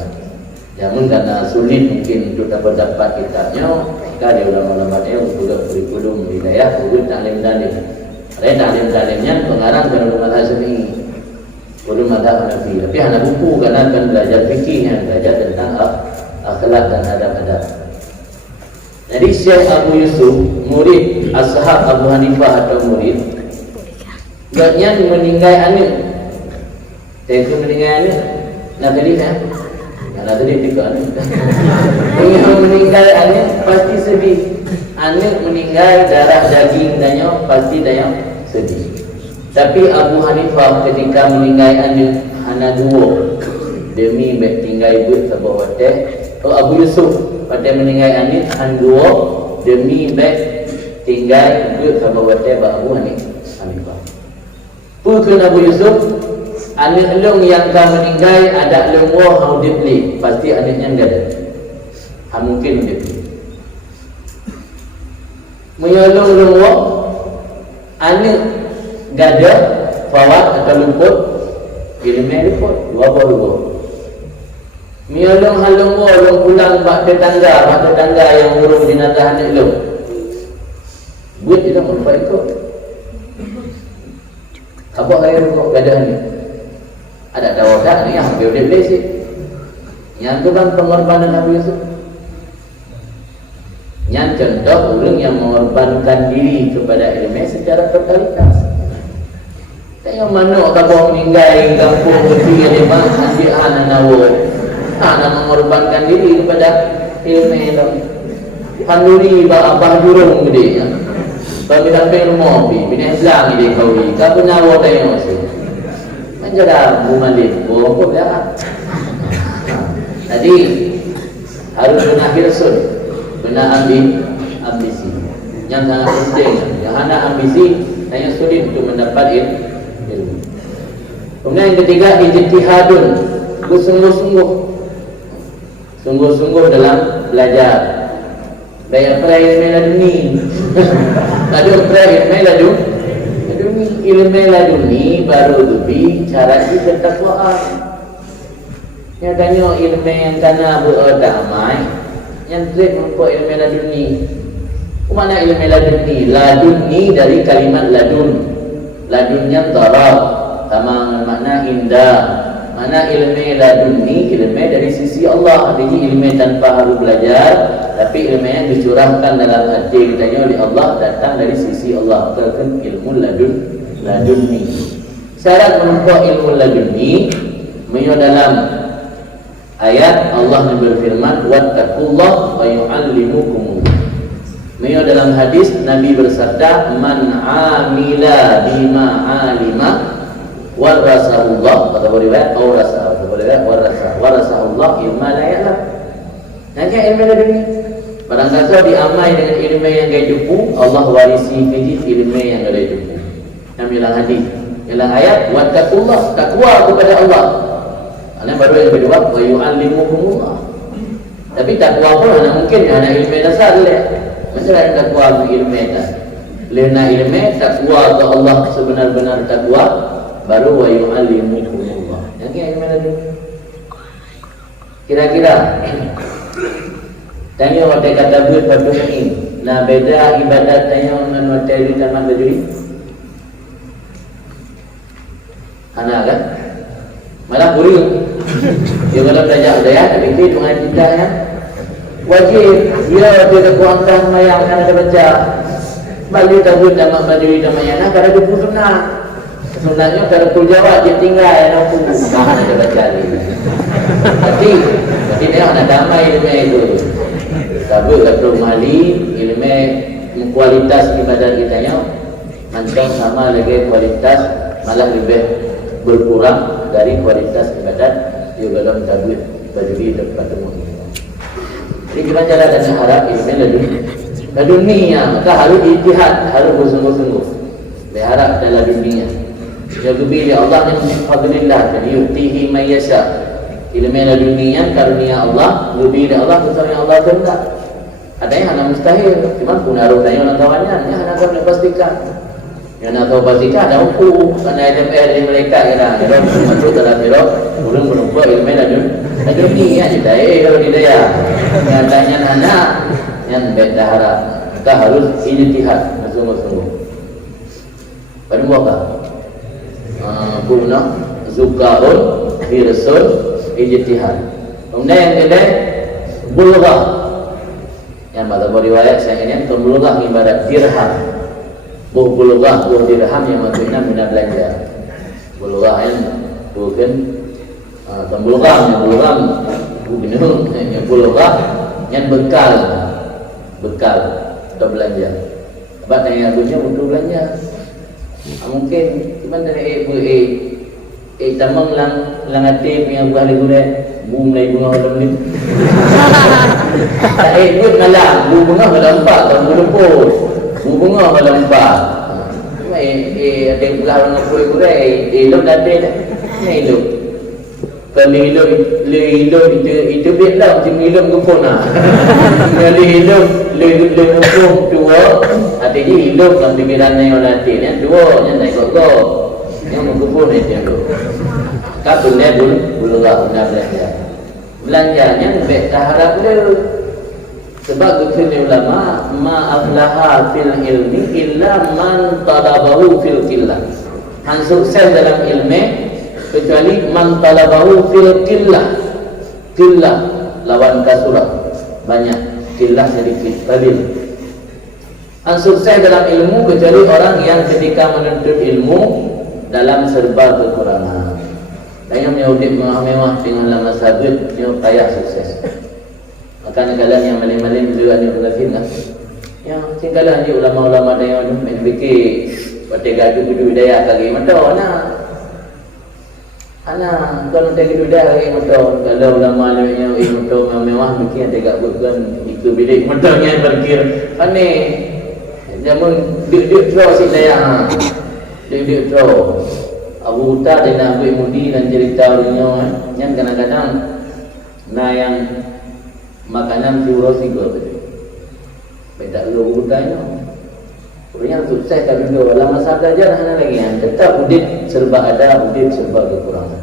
Namun karena sulit mungkin untuk dapat kitabnya, maka dia ulama-ulama dia juga kurikulum wilayah urut taklim. Ada taklim-taklimnya pengarang dan ulama Syafi'i, ulama Hanafi. Tapi hanya buku karena akan belajar fikihnya, belajar tentang akhlak dan adab-adab. Jadi Syekh Abu Yusuf, murid ashab Abu Hanifah atau murid, gaknya meninggal anak. Itu meninggal anak. Nak tadi kan? Nak tadi tiga anak. Yang meninggal anak pasti sedih. Anak meninggal darah daging danya pasti daya sedih. Tapi Abu Hanifah ketika meninggal anak hanya dua demi tinggal ibu sebuah hotel. Abu Yusuf pada meninggal anak hanya dua demi tinggal ibu sebuah hotel Abu Hanifah. Pukul Abu Yusuf anak long yang kau meninggal ada lengwah hau dipli pasti anaknya enggak ada. Mungkin dipli. Menyolong lengwah anak gada fawat atau luput ilmu luput dua. Menyolong halungwah long pulang bak tetangga yang urus jenazah anak long. Buat kita merupakan ikut. Apa kaya kok gada ni? Ada tawadah ni yang boleh sih. Yang tu kan pengorbanan Nabi Yusuf. Yang contoh orang yang mengorbankan diri kepada ilmu secara totalitas. Yang mana kalau meninggal kampung bertiga lima asyik anak nawar, anak mengorbankan diri kepada ilmu. Handuri abah jurung gede. Bagi sampai rumah bina Islam ini kau ni, kau punya awak tanya masih. Menjadi bumalin, boleh dah. Jadi harus benar Rasul, benar ambisi. Yang sangat penting, yang hanya ambisi, hanya sulit untuk mendapat ilmu. Kemudian yang ketiga, ijtihadun, sungguh-sungguh dalam belajar. Daya ilmu laduni. Ilmu laduni baru lebih cara kita takwaan. Yang tanya ilmu yang kena berdamai, yang trik membuat ilmu laduni. Mana ilmu laduni? Laduni dari kalimat ladun. Ladunnya darab, sama makna indah. Mana ilmu laduni? Ilmu dari sisi Allah. Jadi ilmu tanpa harus belajar, tapi ilmu yang dicurahkan dalam hati kita oleh Allah datang dari sisi Allah. Terkena ilmu laduni. Syarat menempuh ilmu laduni, menyo dalam ayat Allah berfirman wattaqullah wa yu'allimukumullah. Mio dalam hadis Nabi bersabda man amila bima alima warasahullah, kata riwayat warasahullah ilma la ya'lam. Nanti ilmu dunia barang kata diamai dengan ilmu yang gaya jupu, Allah warisi keji ilmu yang gaya jupu. Yang bilang hadis, bilang ayat wattaqullah, takwa kepada Allah. Ini baru yang kedua wa yu'allimukumullah. Tapi takwa pun hanya mungkin hanya ilmu dasar dia. Macam mana takwa ilmu dasar? Lena ilmu takwa ke Allah sebenar-benar takwa baru wa yu'allimukumullah. Yang ilmu tadi. Kira-kira tanya waktu kata buat pada ini. Nah beda ibadat tanya dengan waktu di taman berdiri. Anak kan? Malah burung. Dia kalau belajar daya, tapi itu dengan kita ya. Wajib dia tidak kuangkan mayang karena dia baca. Balik tabut dalam berdiri dalam mayang karena dia pun sunat. Sunatnya kalau pun jawab dia tinggal yang aku mana dia baca ni. Tapi dia nak damai ilmu itu. Tabut kalau mali ilmu kualitas ibadat kita nya macam sama lagi kualitas malah lebih berkurang dari kualitas ibadat juga dalam tabut berdiri depan temu. Jadi gimana cara dan harap ilmu dunia maka harus ijtihad, harus bersungguh-sungguh berharap dalam dunia. Jadi bila Allah min fadlillah jadi yutihi may yasha. Ilmu dunia karunia Allah, lebih dari Allah bersama yang Allah kehendak. Ada yang hanya mustahil, cuma pun harus tanya orang kawannya, yang hanya kau pastikan. Yang nak tahu pastikan ada hukum, karena DPR di mereka kira, kalau masuk dalam teror, belum berubah ilmu dunia kita. Kalau tidak ya, yang tanya anak, yang beda harap, kita harus ijtihad, sungguh-sungguh. Pada apa? Guna, zukarun, hirsun, ijtihad. Kemudian yang kedua bulughah. Yang pada riwayat saya ini bulughah ibarat dirham. Bulughah dirham yang maksudnya benda belanja. Bulughah yang bukan bulughah bukan yang bulughah yang bekal untuk belanja. Sebab yang harusnya untuk belanja. Mungkin cuma dari tamang lang ate punya buah legure bum lai bunga dalam ni. Tak ikut malam bunga melampak tahun berlepas. Bunga melampak. Ada buah orang apa legure elok date dah. Elok. Kalau elok itu biarlah macam elok gempon ah. Kalau elok gempon dua ada je elok dalam pikiran yang latih ni dua yang naik kok. Yang menggubur itu kabelnya bulughah belanjanya lebih taharap dia. Sebab kata ulama ma'aflaha fil ilmi illa man talabahu fil qillah. Han sukses dalam ilmu kecuali man talabahu fil qillah. Qillah lawan kasurat banyak, qillah sedikit, qalil. Han sukses dalam ilmu kecuali orang yang ketika menuntut ilmu dalam serba kekurangan. Dan yang menyaudik mewah-mewah dengan lama sabit, yang kaya sukses. Maka negara yang maling-maling dulu ada berlafin lah. Yang tinggalan dia ulama-ulama dan yang fikir pada gaduh hidup hidayah kaki mata anak kalau tak hidup hidayah kaki mata kalau ulama yang mata mewah mungkin ada gak bukan itu bilik mata yang berkir aneh zaman dia draw si daya dia draw Abu Uta dia nak ambil mudi dan cerita orangnya yang kadang-kadang yang makanan fluorosi ke betul. Beda dulu Abu Uta nya. Orangnya sukses tapi dulu dalam masa belajar hanya lagi yang tetap udit serba ada, udit serba kekurangan.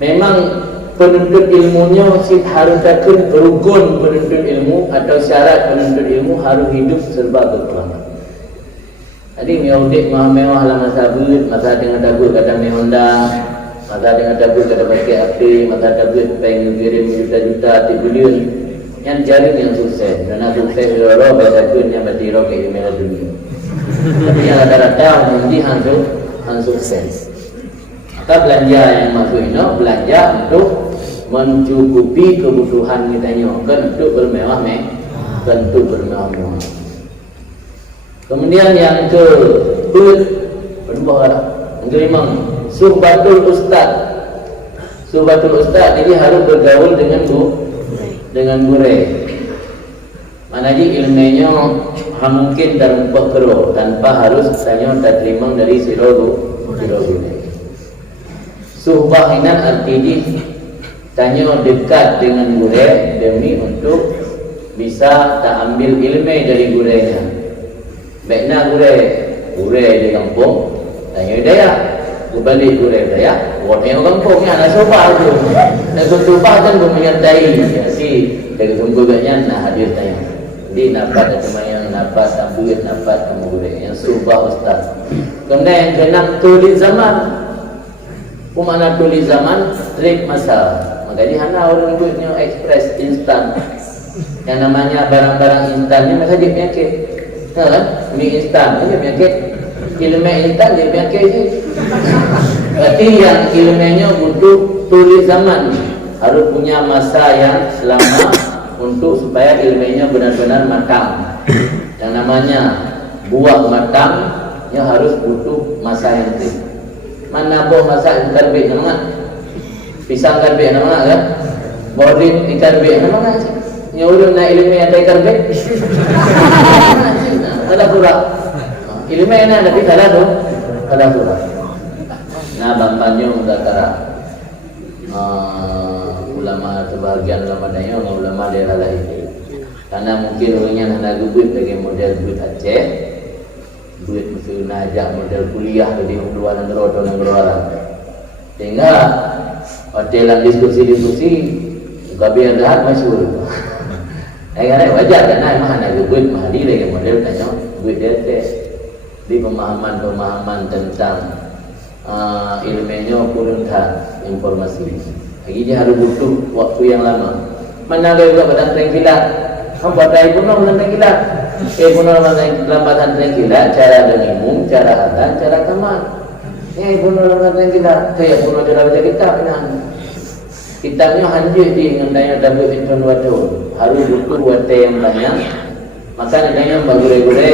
Memang penuntut ilmunya harus takkan rukun penuntut ilmu atau syarat penuntut ilmu harus hidup serba kekurangan. Jadi miaudit mewah lah masa sabut, masa dengan tabut kadang Honda, masa dengan tabut kadang pakai api, masa tabut pengen kirim juta-juta triliun. Yang jaring yang sukses, dan sukses orang bertakun yang bertirau ke email dunia. Tapi yang rata-rata mesti han sukses. Maka belanja yang masuk ini belanja untuk mencukupi kebutuhan kitanya, kan untuk bermewah-mewah, kan untuk bermewah-mewah. Kemudian yang kedua, yang kelima, suhbatul ustad. Suhbatul ustad, jadi harus bergaul dengan guru. Mana ji ilmunya mungkin dalam pekero tanpa harus tanya terima dari sirogu. Suhbah ini artinya tanya dekat dengan guru demi untuk bisa tak ambil ilmu dari gurunya. Baiknya guru di kampung tanya daya, kembali guru daya, orang kampungnya anak sopa tu, nak sopa kan menyertai, si dari tunggunya nak hadir tanya. Di nabat yang nabat duit nabat kamu guru yang subah ustaz. Kemudian yang keenam tulis zaman. Mana tulis zaman trik masal. Maka di hana orang buatnya ekspres instan. Yang namanya barang-barang instannya masa dia penyakit. Tahu kan? Mie instan dia penyakit. Ilmu instan dia penyakit sih. Berarti yang ilmunya butuh tulis zaman. Harus punya masa yang selama untuk supaya ilmunya benar-benar matang. Yang namanya buah matang yang harus butuh masa yang tinggi. Mana buah masa karbe nama? Pisang karbe nama kan? Borin ikan be nama sih? Nyuruh na ilmu yang ada karbe? Ada pura. Ilmu yang ada tapi ada pura. Nah bapaknya udah kara. Ulama sebahagian ulama dayo, ulama daerah lain. Karena mungkin orangnya nak duit bagi model duit Aceh, duit mesti najak model kuliah di luar negara. Sehingga hotelan diskusi kabeh dah masyhur. Karena wajar karena emang nak duit mahal lagi model tanya duit dia di pemahaman tentang ilmunya kurang informasi. Lagi dia harus butuh waktu yang lama. Mana ada juga pesantren kilat. Buat dari pun pesantren kilat. Pun pesantren kilat. Cara denimum, cara hadan, cara kamar. Pun pesantren kilat. Saya pun cara baca kitab. Kitabnya hancur di ngendanya dapat itu 2 tahun. Harus butuh waktu yang banyak. Maka ngendanya bagure-gure.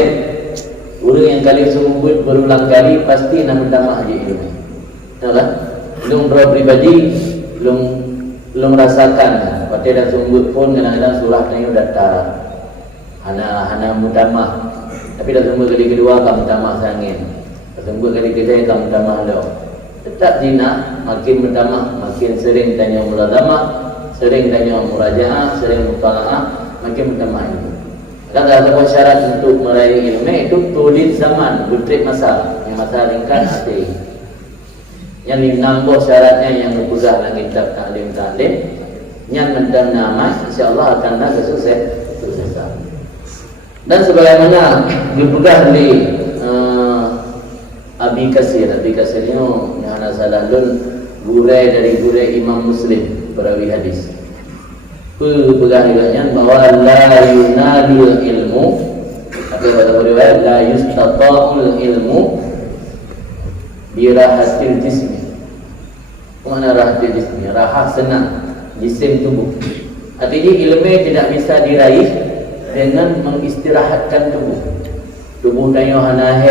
Guru yang kali sungguh berulang kali pasti nak minta maaf haji ilmu. Tahu kan? Belum pribadi. Belum rasakan waktu dah sungguh pun kadang-kadang surah tanya datang hana mutamah tapi dah sungguh kali kedua kamu mutamah sangin dah sungguh kali ketiga kamu mutamah dah tetap zina makin mutamah makin sering tanya muladamah sering tanya murajaah sering mutalaah makin mutamah itu dan ada syarat untuk meraih ilmu itu tulis zaman bertrik masa yang masa ringkas hati yang nambah syaratnya yang berpegah dalam kitab ta'lim yang mendam nama insyaAllah akan ada sukses. Dan sebagaimana berpegah di Abi Kasir ini yang salah gurai dari gurai Imam Muslim perawi hadis berpegah riwayatnya bahwa la yunadul ilmu atau pada riwayat la yustata'ul ilmu birahatil jismi. Mana rahatil jismi? Rahah senang jisim tubuh. Artinya ilmu tidak bisa diraih dengan mengistirahatkan tubuh. Tubuh tanya hana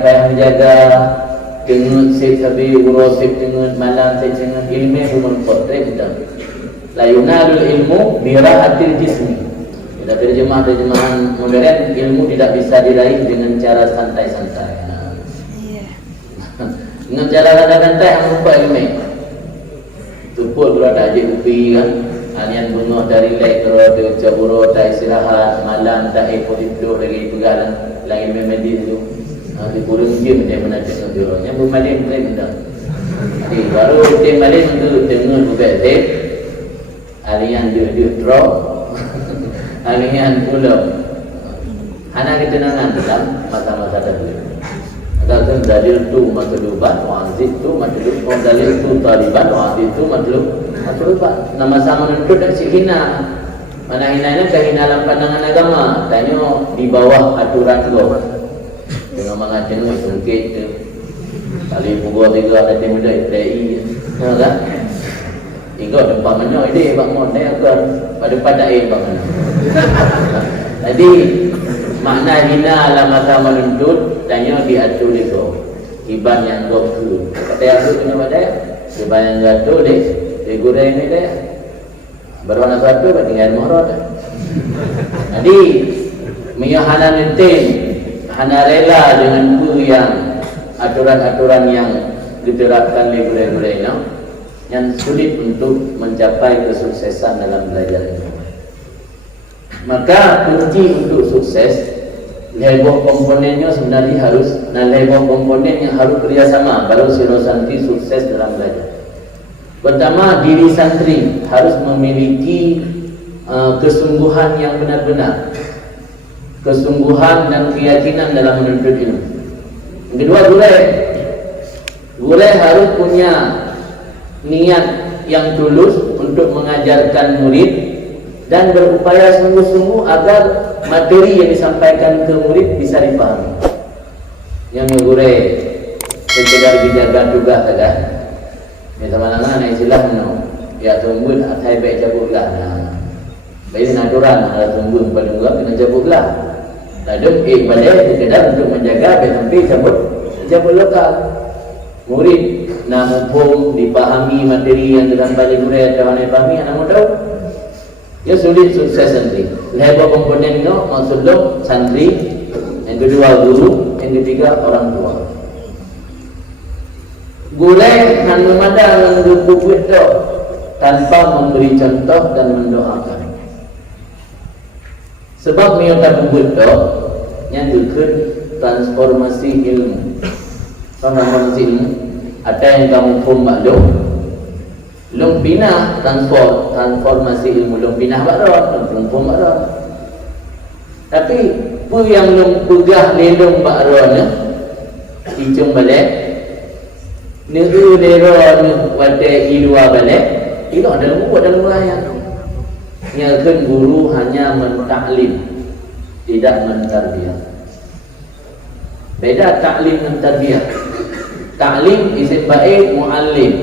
payah menjaga dengan sabi urusip dengan malam dengan ilmu bukan portret betul. La yunalul ilmu birahatil jismi. Kita terjemahan modern ilmu tidak bisa diraih dengan cara santai-santai. Dengan cara santai yang lupa ilmu. Tupul kalau ada aja upi kan, anian bunga dari lek kalau ada caburo tak istirahat malam tak ikut tidur lagi pegang lain memedi itu. Di kurung jam dia menajak tidurnya bumalin tren dah. Jadi baru tim malin tu tengah buka tip, alian dia drop, alian pulau. Anak ketenangan dalam masa-masa tadi. Katakan dalil tu matlubat, wazid tu matlub, dalil tu taliban, wazid tu matlubat. Nama sama itu dan si hina. Mana hinanya kehinaan pandangan agama. Tanya di bawah aturan go. Dengan mengajeng sungkit tu. Kali pukul 3 ada muda FPI. Kan? Tiga tempat mana ide bak mon dia ke pada bak mana. Jadi makna hina la mata menuntut tanya diatur itu. Iban yang goku. Kata aku kena pada iban yang jatuh di goreng ni dia. Berwarna satu tinggal mohrot. Jadi Mia hana netin, hana rela dengan yang aturan-aturan yang diterapkan oleh guru-guru yang sulit untuk mencapai kesuksesan dalam belajar ini. Maka kunci untuk sukses, level komponennya sebenarnya harus, level komponen yang harus kerjasama baru siro santri sukses dalam belajar. Pertama, diri santri harus memiliki kesungguhan yang benar-benar, kesungguhan dan keyakinan dalam menuntut ilmu. Yang kedua, guru harus punya niat yang tulus untuk mengajarkan murid dan berupaya sungguh-sungguh agar materi yang disampaikan ke murid bisa dipahami. Yang guru sekedar dijaga tugas saja. Minta mana istilah ya tunggu atai baik cabutlah. Baik natural ada tunggu pada kena cabutlah. Lalu balik sekedar untuk menjaga sampai cabut lokal. Murid nak hukum dipahami materi yang dalam balik guru atau mana pahami anak mau tahu. Ya sulit sukses santri. Level komponen no maksud lo santri, yang kedua guru, yang ketiga orang tua. Guru nan memandang buku itu tanpa memberi contoh dan mendoakan. Sebab miota buku itu yang dikut transformasi ilmu. Transformasi ilmu ada yang kamu pun maklum lum pinah transformasi ilmu lum pinah baron lum pun baron. Tapi pu yang lum pegah lelum baron icung balik niru leron wate ilua balik itu adalah buku dalam layar. Yang guru hanya mentaklim, tidak mentarbiyah. Beda taklim dan tarbiyah. Taklim isim baik muallim.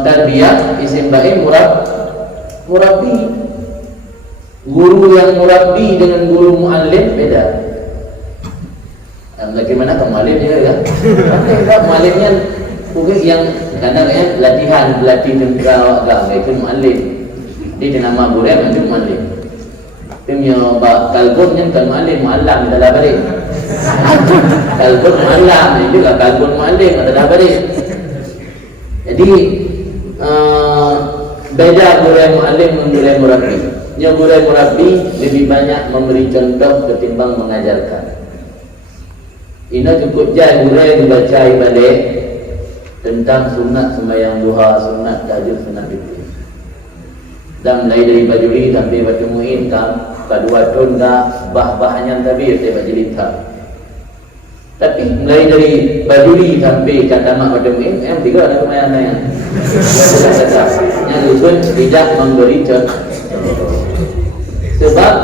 Tarbiyah isim baik murabbi. Guru yang murabbi dengan guru muallim beda. Bagaimana ke muallim dia kan? Muallimnya bukan yang kadang-kadang berlatih tentang agama itu muallim. Dia nama guru yang itu muallim. Dia kalbun yang kan muallam adalah balik. Kalbun muallam ini juga kalbun muallim adalah balik. Jadi beda guru yang muallim dengan guru yang murabbi. Yang guru yang murabbi lebih banyak memberi contoh ketimbang mengajarkan. Ini cukup jai guru yang dibaca balik tentang sunat sembahyang duha, sunat tahajud, sunat witir. Dan mulai dari bajuri sampai batu muin kedua tahun bah-bahnya tabir saya baca litar. Tapi mulai dari bajuri sampai katamak batu muin tiga ada kemayan yang pun tidak memberi contoh. Sebab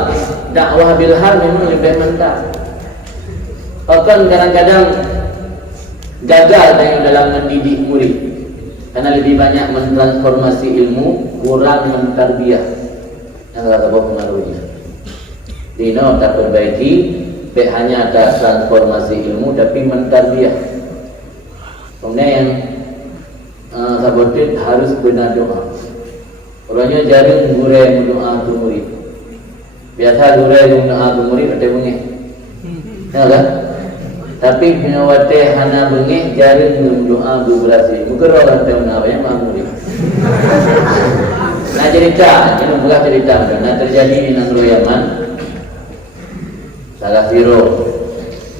dakwah bilhal memang lebih mentah. Bahkan kadang-kadang gagal dalam mendidik murid karena lebih banyak mentransformasi ilmu, kurang mentarbiyah. Yang kata bapak pengaruhnya Dino tak perbaiki, hanya ada transformasi ilmu tapi mentarbiyah. Kemudian yang sabotit harus benar doa. Orangnya jarang guru yang berdoa untuk murid. Biasa guru yang berdoa untuk murid ada bengih, ya kan? Tapi pinawate hana bengih jarang berdoa berasi. Mungkin orang tahu apa yang mahu murid. Nah cerita, ini bukan cerita. Nah terjadi di Negeri Yaman. Salah siro,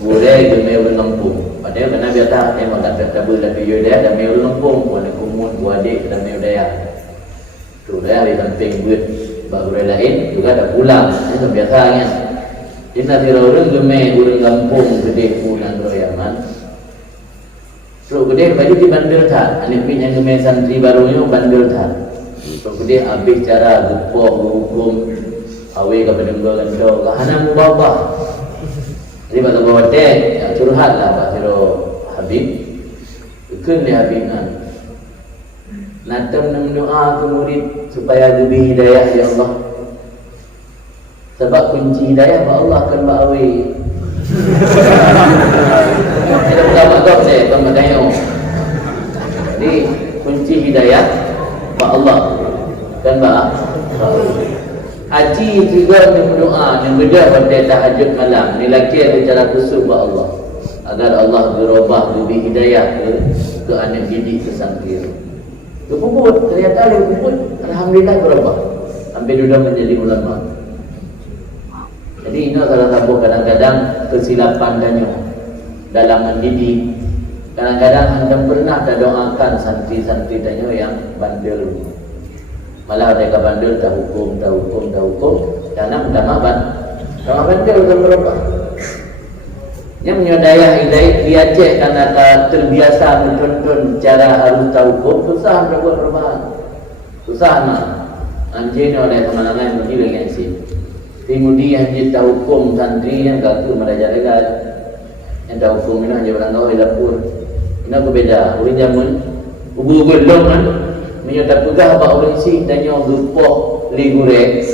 guru gemei berlampung. Padahal kena biasa yang makan tertabul tapi yudha dan gemei berlampung. Buat kumun, buat adik dan gemei daya. Sudah di samping buat guru lain juga ada pulang. Itu biasanya. Di siro orang gemei orang kampung gede pulang Negeri Yaman. So gede baju di bandel tak. Anak pin yang gemei santri barunya bandel tak. So gede habis cara gupoh hukum. Awe kepada menggantau kahana mubabah. Jadi pada bawa curhatlah Pak Siro Habib. Ikun dia Habib kan. Natam nak doa ke murid supaya lebih hidayah ya Allah. Sebab kunci hidayah ba Allah kan ba awe. Kita bukan makam saya, bukan makam. Jadi kunci hidayah ba Allah kan ba Haji juga nak berdoa, nak berdoa pada tahajud malam. Ni laki ada cara khusus ba Allah agar Allah berubah lebih hidayah ke anak didik ke santri. Kepuput, ternyata dia kepuput, alhamdulillah berubah. Sampai sudah menjadi ulama. Jadi ini salah satu kadang-kadang kesilapan tanya dalam mendidik. Kadang-kadang anda pernah tak doakan santri-santri tanya yang bandel. Malah mereka bandel tak hukum. Karena minta maafan. Kalau bandel akan berubah. Yang menyodaya hidayah dia cek karena terbiasa menonton cara harus tahu hukum, susah nak buat perubahan. Susah nak. Anjing oleh teman-teman yang begini yang sih. Kemudian anjing tahu hukum santri yang gagal meraja-raja. Yang tahu hukum ini hanya orang tahu dapur. Ini aku beda. Orang zaman ubu gelong kan. Menyatakan pegah apa orang sih tanya lupa ligurek.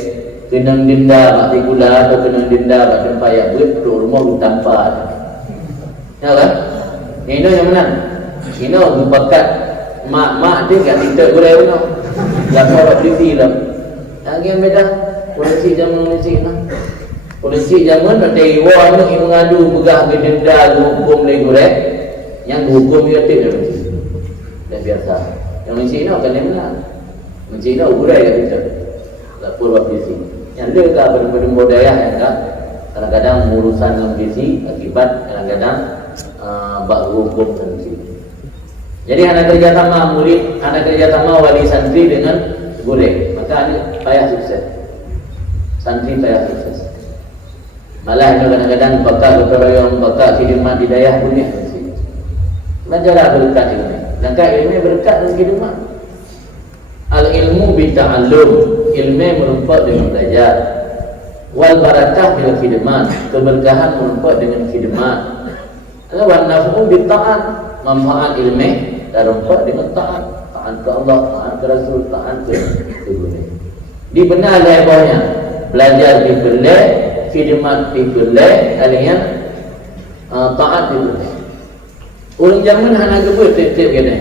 Kenang denda mati gula atau kenang denda mak tempat yang betul rumah bertampak. Ya kan? Ini yang mana? Ini berbakat mak dia kat kita gulai mana? Yang orang TV lah. Lagi yang beda. Polisi zaman polisi zaman ada iwan yang mengadu pegah denda hukum ligurek. Yang hukum dia tidak dah biasa. Yang Cina kan yang mana? Cina gulai kat kita. Lapor polisi. Yang dia tak benda-benda budaya yang tak kadang-kadang urusan ambisi akibat kadang-kadang bak hukum santri. Jadi anak kerjasama murid, anak kerjasama wali santri dengan guru, maka ini payah sukses. Santri payah sukses. Malah itu kadang-kadang bakal berkeroyong, bakal khidmat hidayah dunia. Belajarlah berkat ilmu. Langkah ilmu berkat dan khidmat. Al-ilmu bita'allum, ilmu merupakan dengan belajar. Wal barakah bil khidmat, keberkahan merupakan dengan khidmat. Wal naf'u bita'at, manfaat ilmu merupakan dengan taat, taat ke Allah, taat ke Rasul, taat ke guru. Di benar levelnya, belajar dibelai, khidmat dibelai, alian taat dibelai. Orang zaman hanya gebut tiap-tiap gini.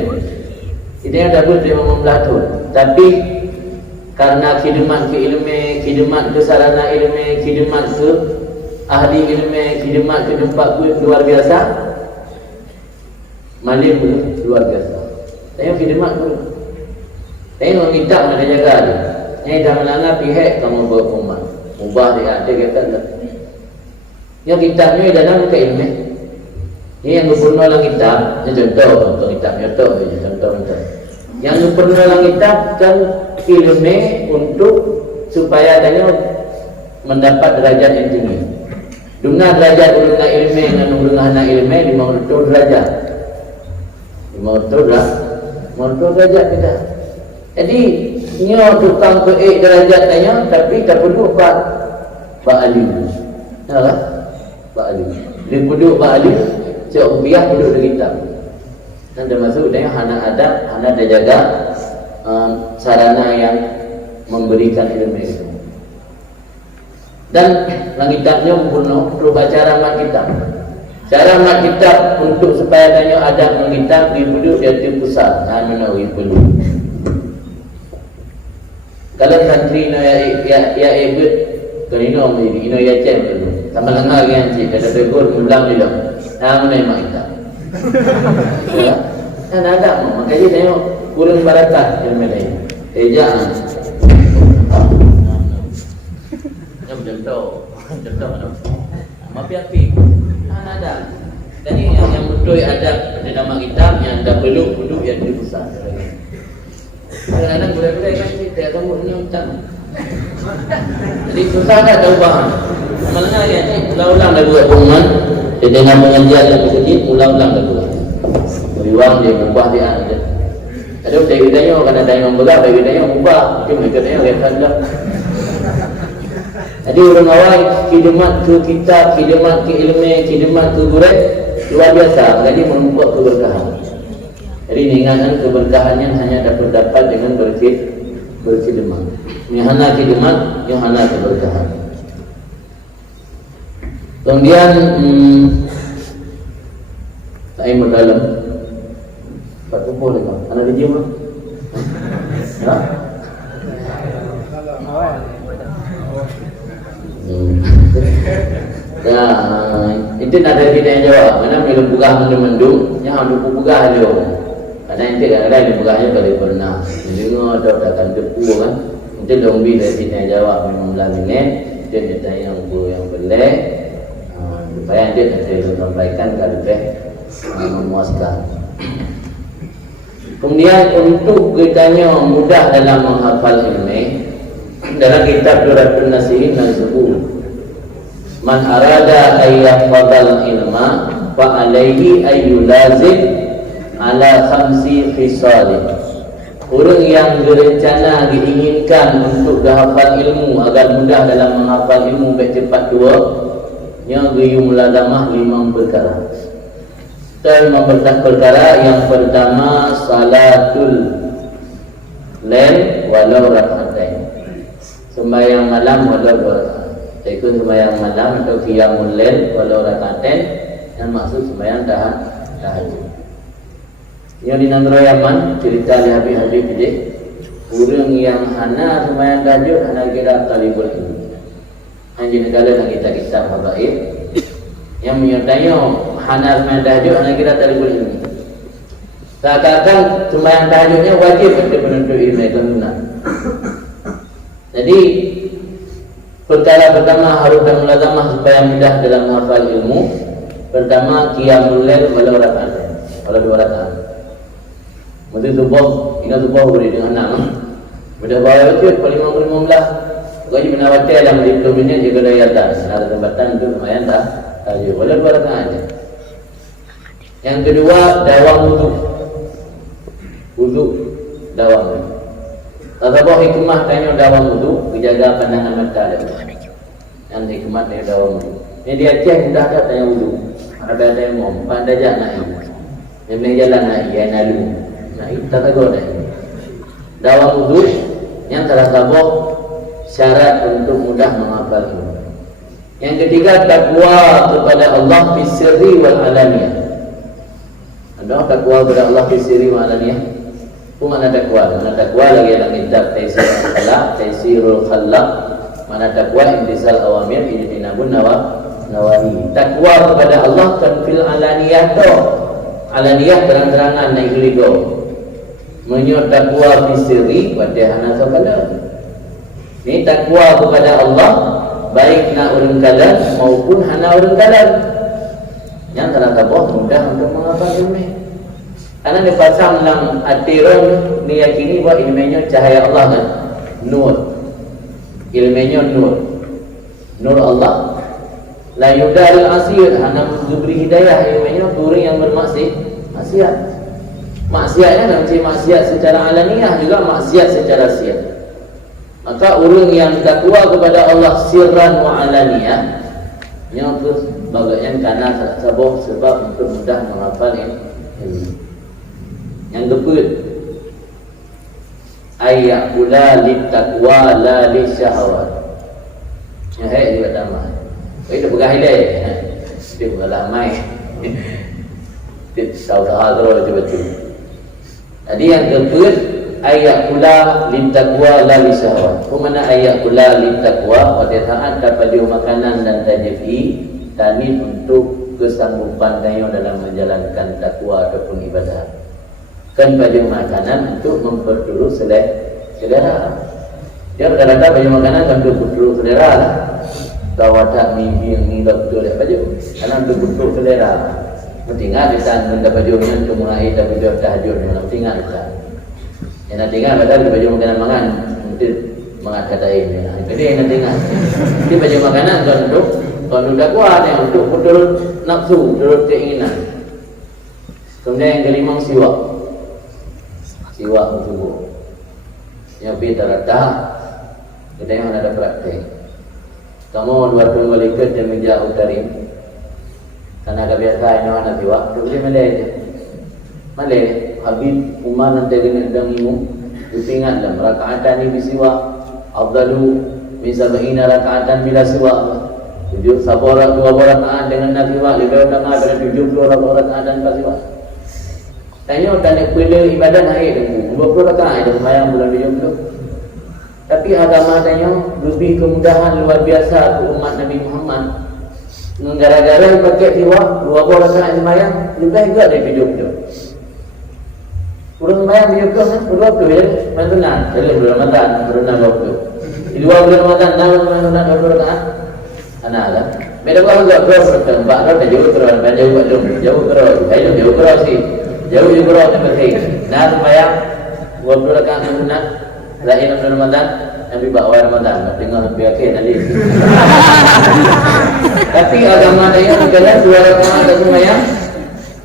Ini ada buat dia membelah. Tapi karena khidmat ke ilmu, khidmat ke sarana ilmu, khidmat ke ahli ilmu, khidmat ke tempat luar biasa, malim luar biasa. Tengok khidmat tu. Tengok minta mana jaga dia. Yang dah melanggar pihak kamu berkumat. Ubah dia ada kata tak. Yang kitabnya dalam ke ilmu. Ini yang berpurna dalam kitab. Ini contoh kitabnya contoh. Yang perlu dalam kitab kan ilmu untuk supaya adanya mendapat derajat yang tinggi. Dengan derajat dengan ilmu dengan ilmu 500 derajat. 500 derajat kita. Jadi nyo tukang ke derajat tanya tapi tak perlu pak alim. Ya, pak alim. Dia perlu pak alim, cak biar duduk di kitab. Dan termasuk dengan anak adab, anak dah jaga sarana yang memberikan ilmu itu. Dan kitabnya membunuh berubah cara mat kitab. Cara mat kitab untuk supaya tanya adab mengitab dibuduk dia pusat. Menawi perlu. Kalau santri ya ibut kerino ini ya cem dulu. Sama lengah yang cik ada tegur ulang dia. Menawi mat kitab. Ya, kan ada makanya tengok kurang barakah ilmu ini. Ejaan. Yang contoh mana? Mapi. Ada. Jadi yang betul ada pada nama kitab yang dah perlu duduk yang di pusat. Kadang-kadang gula-gula kan kita tahu ni macam. Jadi susah dah tahu bahan. Malah ya ni ulang-ulang dah buat pengumuman. Dia dengan pengajian yang sedikit ulang-ulang dah buat. Beriwang dia ubah dia ada. Ada bagi tanya kadang-kadang berat bagi tanya ubah. Mungkin mereka tanya kata dah. Jadi orang awal khidmat ke kitab, khidmat ke ilmu, khidmat ke guru luar biasa. Jadi membuat keberkahan. Jadi ingatkan keberkahannya hanya dapat dengan berkhidmat. Ini hana khidmat, yang hana keberkahan. Kemudian saya mendalam. Tak boleh kan? Anak dia mah. Ha? Ya, itu nak ada kita yang jawab. Mana belum buka mendung-mendung, yang harus buka dia. Karena itu kadang-kadang dia bukanya kali pernah. Jadi ada akan depu kan. Itu dombi dari kita yang jawab memang laminat. Dia minta yang boleh. Supaya dia nanti sampaikan kalau memuaskan. Kemudian untuk kitanya mudah dalam menghafal ilmu, dalam kitab Duratul Nasihin Nazbu, man arada ayyafadal ilma fa alaihi ayyulazim ala khamsi khisalin. Orang yang berencana diinginkan untuk menghafal ilmu agar mudah dalam menghafal ilmu baik cepat dua, yang mulazamah 5 perkara. Dan 5 perkara yang pertama salatul lail walau rakaatain. Sembahyang malam walau 2 rakaat. Ikut sembahyang malam atau qiyamul lail walau rakaatain, yang maksud sembahyang tahajud. Yang di Nandro Yaman cerita di Habib ini, orang yang hana sembahyang tahajud hana kira talibul ilmu. Anjing negara yang kita kisah habaib yang menyertai hana sembahyang tahajud hana kira talibul ilmu. Seakan-akan sembahyang tahajudnya wajib untuk penuntut ilmu itu guna. Jadi perkara pertama harus mulazamah supaya mudah dalam menghafal ilmu. Pertama qiyamul lail walau rakaat, walau 2 rakaat. Mesti subuh, ingat subuh boleh dengan 6. Benda bawa itu paling 15. Jadi benar baca dalam diplomanya juga dari atas. Ada tempatan itu lumayan dah. Tajuk boleh 2 rakaat aja. Yang kedua dawam wudu dawam. Tasawuf hikmah tanya dawam wudu, menjaga pandangan mata dia. Yang hikmah dia dawam wudu. Ini dia cek mudah tak tanya wudu. Ada yang mau pandai jak naik. Dia boleh jalan naik, dia nalu. Naik tak tahu naik. Dawam wudu yang tasawuf syarat untuk mudah menghafal ilmu. Yang ketiga takwa kepada Allah fi sirri wal alaniyah. Ada takwa kepada Allah fi sirri wal alaniyah. Itu mana takwa? Mana takwa lagi dalam kitab Taisirul Khalaq. Mana takwa imtisal awamir ijtinabun nawahi. Takwa kepada Allah kan fil alaniyah tu. Alaniyah terang-terangan naik ligo. Menyuruh takwa fi sirri pada hana sakala. Ini takwa kepada Allah baik nak urang kalam maupun hana urang kalam. Yang terdapat mudah untuk menghafal ilmu. Karena dipasang dalam hati orang meyakini bahawa ilmunya cahaya Allah kan, nur. Ilmunya nur. Nur Allah. La yudal asir hana diberi hidayah ilmunya orang yang bermaksiat. Maksiatnya nanti maksiat secara alaniyah juga maksiat secara sir. Maka orang yang takwa kepada Allah sirran wa alaniyah, yang terus bagian karena sebab untuk mudah menghafal ilmu. Yang kedua, ayyakula littaqwa la lisyahawat. Yang hai juga tambah. Itu bukan hidayah. Dia bukan lamai. Dia tahu-tahu kalau betul. Jadi yang kedua, ayyakula littaqwa la lisyahawat. Kemana ayyakula littaqwa? Pada saat dapat makanan dan tajifi tani untuk kesanggupan dayo dalam menjalankan takwa ataupun ibadah. Kan baju makanan untuk mempertulung selera. Dia rata-rata baju makanan kan untuk mempertulung selera lah. Tawatak mimpi yang ni betul tak baju. Karena untuk mempertulung selera. Mentinggal kita minta baju yang untuk mulai tapi dia tahajud memang mentinggal kita. Yang nak tinggal padahal baju makanan mangan mungkin mengatakan ini. Jadi yang nak tinggal. Jadi baju makanan kan untuk kalau dakwah yang untuk betul nafsu, betul keinginan. Kemudian yang kelima siwak. Siwak subuh. Yang pi terata kita yang ada praktek. Kamu dua puluh malaikat yang menjauh dari karena ada biasa ini ada siwak, tu boleh malai je. Malai Habib Umar nanti dengan dangimu ingat dalam rakaatan ini bisiwa afdalu min sab'ina rakaatan bila siwa. Tujuh sabara 2 rakaat dengan nasiwa lebih tengah dari 70 rakaat dan kasiwa. Tanya tanya pilih ibadah naik dengan 20 rakaat dan mayang bulan 70. Tapi agama tanya lebih kemudahan luar biasa ke umat Nabi Muhammad. Gara-gara pakai siwa 20 rakaat sembahyang lebih enggak dari 70. Kurang sembahyang 70 kan 20 ya. Mantunan dalam bulan Ramadan berenang 20. Di 2 bulan Ramadan mantunan 20 rakaat. Anak-anak beda kalau enggak terus tempat dah jauh terus jauh terus ayo jauh terus sih jauh terus tempat nah supaya 20 rakaat sunat lain Ramadan Nabi bawa Ramadan dengan biakin nanti. Tapi agama dia negara 2 rakaat sembahyang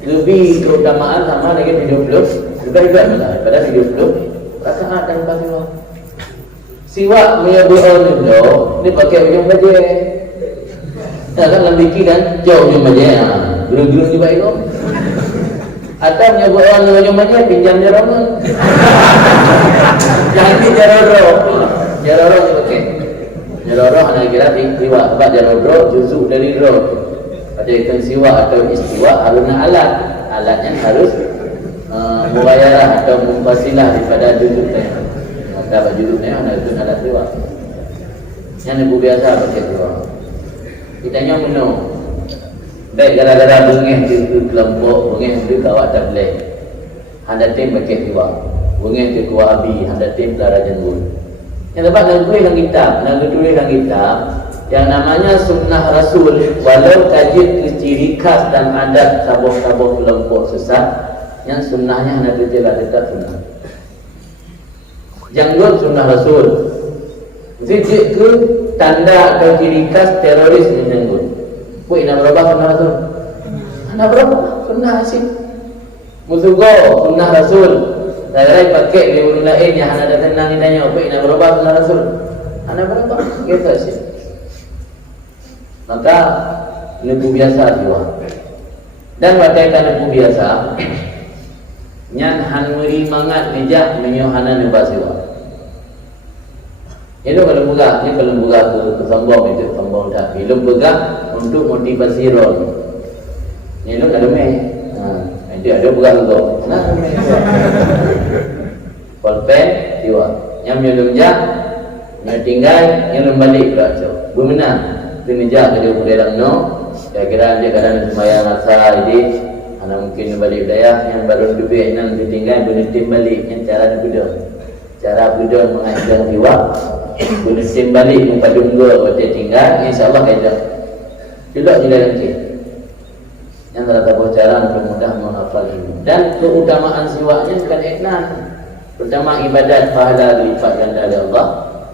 lebih keutamaan sama dengan 70 juga pada 70 rakaat dan pasal siwak punya doa ni pakai ujung saja. Kan lembiki kan jauh ujung saja. Guru-guru juga itu. Atau punya doa ujung saja pinjam jarang. Jangan jarang. Jarang dipakai. Jarang anak kira siwak sebab jarang juzuk dari roh. Ada ikan siwak atau istiwa harus alat. Alatnya harus mubayarah atau mumpasilah daripada juzuknya. Dapat judulnya ada itu alat siwak. Yang ibu biasa pakai siwak. Kitanya menu. Baik gara-gara bengih di kelompok, bengih di kawat tablet. Handa tim pakai siwak. Bengih di kuah abi, handa tim lara jengul. Yang dapat nak tulis dalam kitab yang namanya sunnah Rasul, walau kaji ciri khas dan adat sabuk-sabuk kelompok sesat, yang sunnahnya hanya detail tetap sunnah. Janggut sunnah Rasul. Zikir ke tanda atau ciri khas teroris menjanggut. Kau nak berubah sunnah Rasul? Nak berubah sunnah asyik. Musugo sunnah Rasul. Dari pakai liur lain yang ada tenang ditanya, kau nak berubah sunnah Rasul? Nak berubah? Gitu asyik. Maka lembu biasa juga. Dan wakaikan lembu biasa. Nyan hanuri mangat bijak menyohana nebasiwa. Itu kalau buka, ni kalau buka ke sombong itu sombong dah. Belum buka untuk motivasi ron. Ni lo kalau meh, nanti ada buka tu. Nah, polpen jiwa. Yang belum jak, yang tinggal, yang belum balik pula jauh. Bermenang, tu nejak kerja dalam no. Kira-kira dia kadang sembahyang asar ini. Anak mungkin balik daya yang baru duit yang ditinggal boleh tim balik yang cara berbeda. Cara berbeda mengajar jiwa boleh tim balik kepada dua waktu tinggal insya-Allah kaidah. Tidak nanti. Yang terdapat cara untuk mudah menghafal ini. Dan keutamaan siwaknya bukan iklan. Pertama ibadat pahala lipat ganda dari Allah.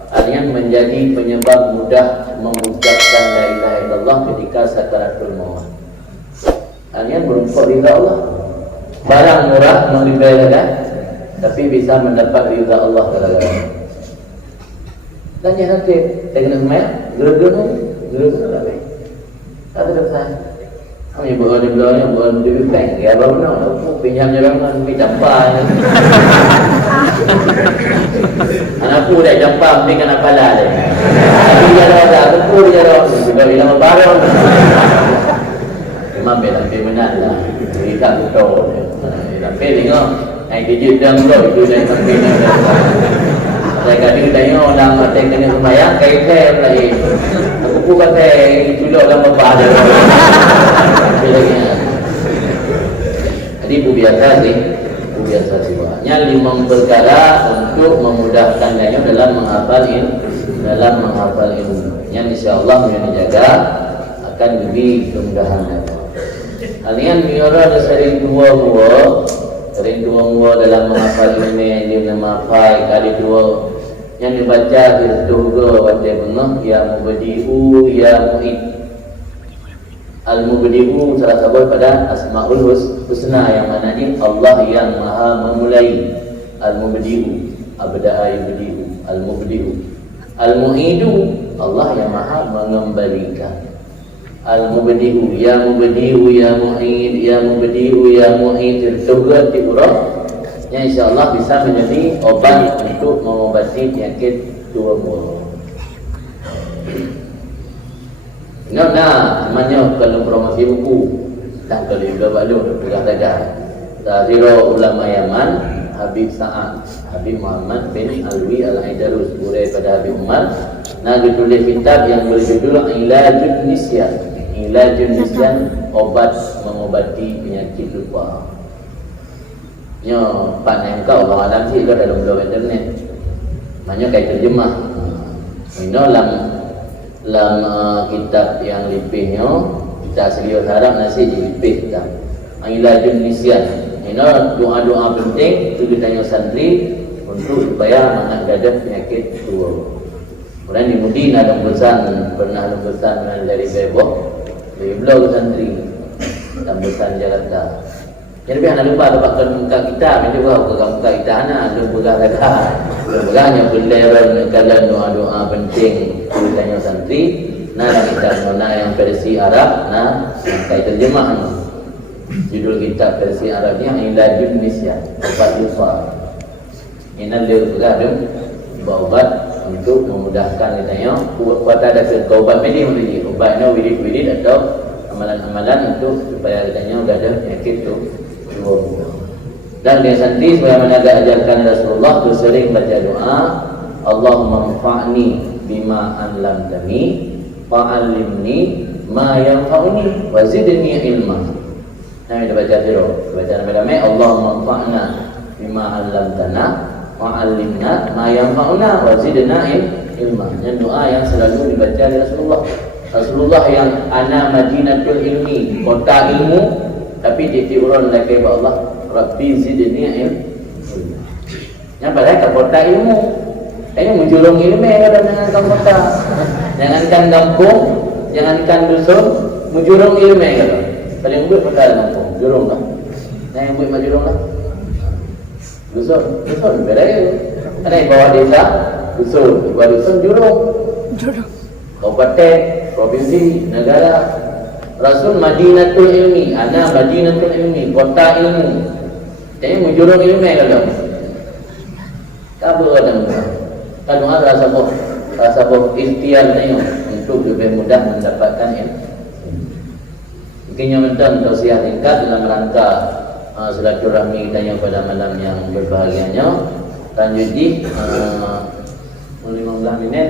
Artinya menjadi penyebab mudah mengucapkan la ilaha illallah ketika sakaratul maut. Hanya berumpuk ridha Allah. Barang murah dibayarkan, tapi bisa mendapat ridha Allah gara-gara. Dan yang nanti dengan semayang, guru-guru tak baik. Tak terdekat. Kami buat di belakangnya, buat di bank. Ya baru nak aku pinjam jangan pinjam apa. Anakku dah jampak dengan apa lah. Tapi dia dah aku dia dah sudah bilang barang. Memang bela benar lah. Kita betul. Tapi tengok, ai kejut dan tu itu dah sampai dah. Saya kadang tanya orang mati kena sembahyang kai lagi. Aku pun kata itu orang bapa dia. Jadi bu biasa sih. Biasa siwaknya 5 perkara untuk memudahkan daya dalam menghafal ilmu. Yang insyaallah yang dijaga akan lebih kemudahan. Kalian biara ada sering dua dalam menghafal ilmu yang dia menghafal kali dua yang dibaca juga baca benar ya mubdi'u ya mu'id. Al-Mubdi'u salah satu pada Asmaul Husna yang maknanya Allah yang maha memulai. Al-Mubdi'u abda'a yubdi'u Al-Mubdi'u. Al-Mu'idu Allah yang maha mengembalikan. Al-Mubdi'u ya Mubdi'u ya Mu'id ya Mubdi'u ya Mu'id. Tiga tiurah yang insyaAllah bisa menjadi obat untuk mengobati penyakit tua mulut. Nah, semuanya kalau promosi buku dan kalau juga balu juga ada Taziro Ulama Yaman Habib Sa'ad Habib Muhammad bin Alwi Al-Aidarus, murid pada Habib Umar. Nah, ditulis kitab yang berjudul Ilajun Nisyan. Ilajun Nisyan, obat mengobati penyakit lupa. Nyo pandai kau orang alam sih kalau dalam blog internet. Maknanya kayak terjemah. Ini dalam kitab yang lipihnya kita serius harap nasi dilipih kita. Ilajun Nisyan. Ini doa-doa penting itu ditanya santri untuk supaya menghadapi penyakit tua. Kemudian di Mudi ada pernah pesan dari Bebok dari blog santri dan pesan Jakarta. Jadi jangan lupa dapatkan muka kita, nanti buka muka kita anak, ada buka lagi. Bukannya belajar kalian doa-doa penting ditanya santri. Nah kita mana yang versi Arab, nah saya terjemah. Judul kitab versi Arabnya Ilajun Nisyan, obat lupa. Ini dia bergadung obat untuk memudahkan ditanya. Buat ada obat ini, obatnya wirid atau amalan-amalan untuk supaya ditanya enggak ada penyakit tu. Dan dia santri sebagaimana diajarkan Rasulullah tu sering baca doa, Allahumma anfa'ni bima 'allamtani fa'allimni ma yanfa'uni wa zidni ilma. Nah, kita baca dulu. Baca nama-nama Allahumma anfa'na bima 'allamtana wa'allimna ma yanfa'una wa zidna ilma. Ini doa yang selalu dibaca oleh Rasulullah. Rasulullah yang ana madinatul ilmi, kota ilmu, tapi diurun lagi kepada Allah, Rabbi zidni ilma. Yang pada kota ilmu, ini menjulung ilmu yang ada dengan kota. Jangankan kampung, jangankan dusun, menjulung ilmu yang ada. Paling buat kota kampung, jurung lah. Yang buat majurung lah. Dusun beda ya. Ada yang bawa desa, dusun, bawa dusun jurung. Kabupaten, provinsi, negara. Rasul Madinatul Ilmi, ana Madinatul Ilmi, kota ilmu. Jadi menjurung ilmu kalau. Kabur ada mudah. Kalau ada rasa ikhtiar ni untuk lebih mudah mendapatkan ilmu. Mungkin yang penting tausiah tingkat dalam rangka silaturahmi kita yang pada malam yang berbahagianya. Lanjut di 15 minit.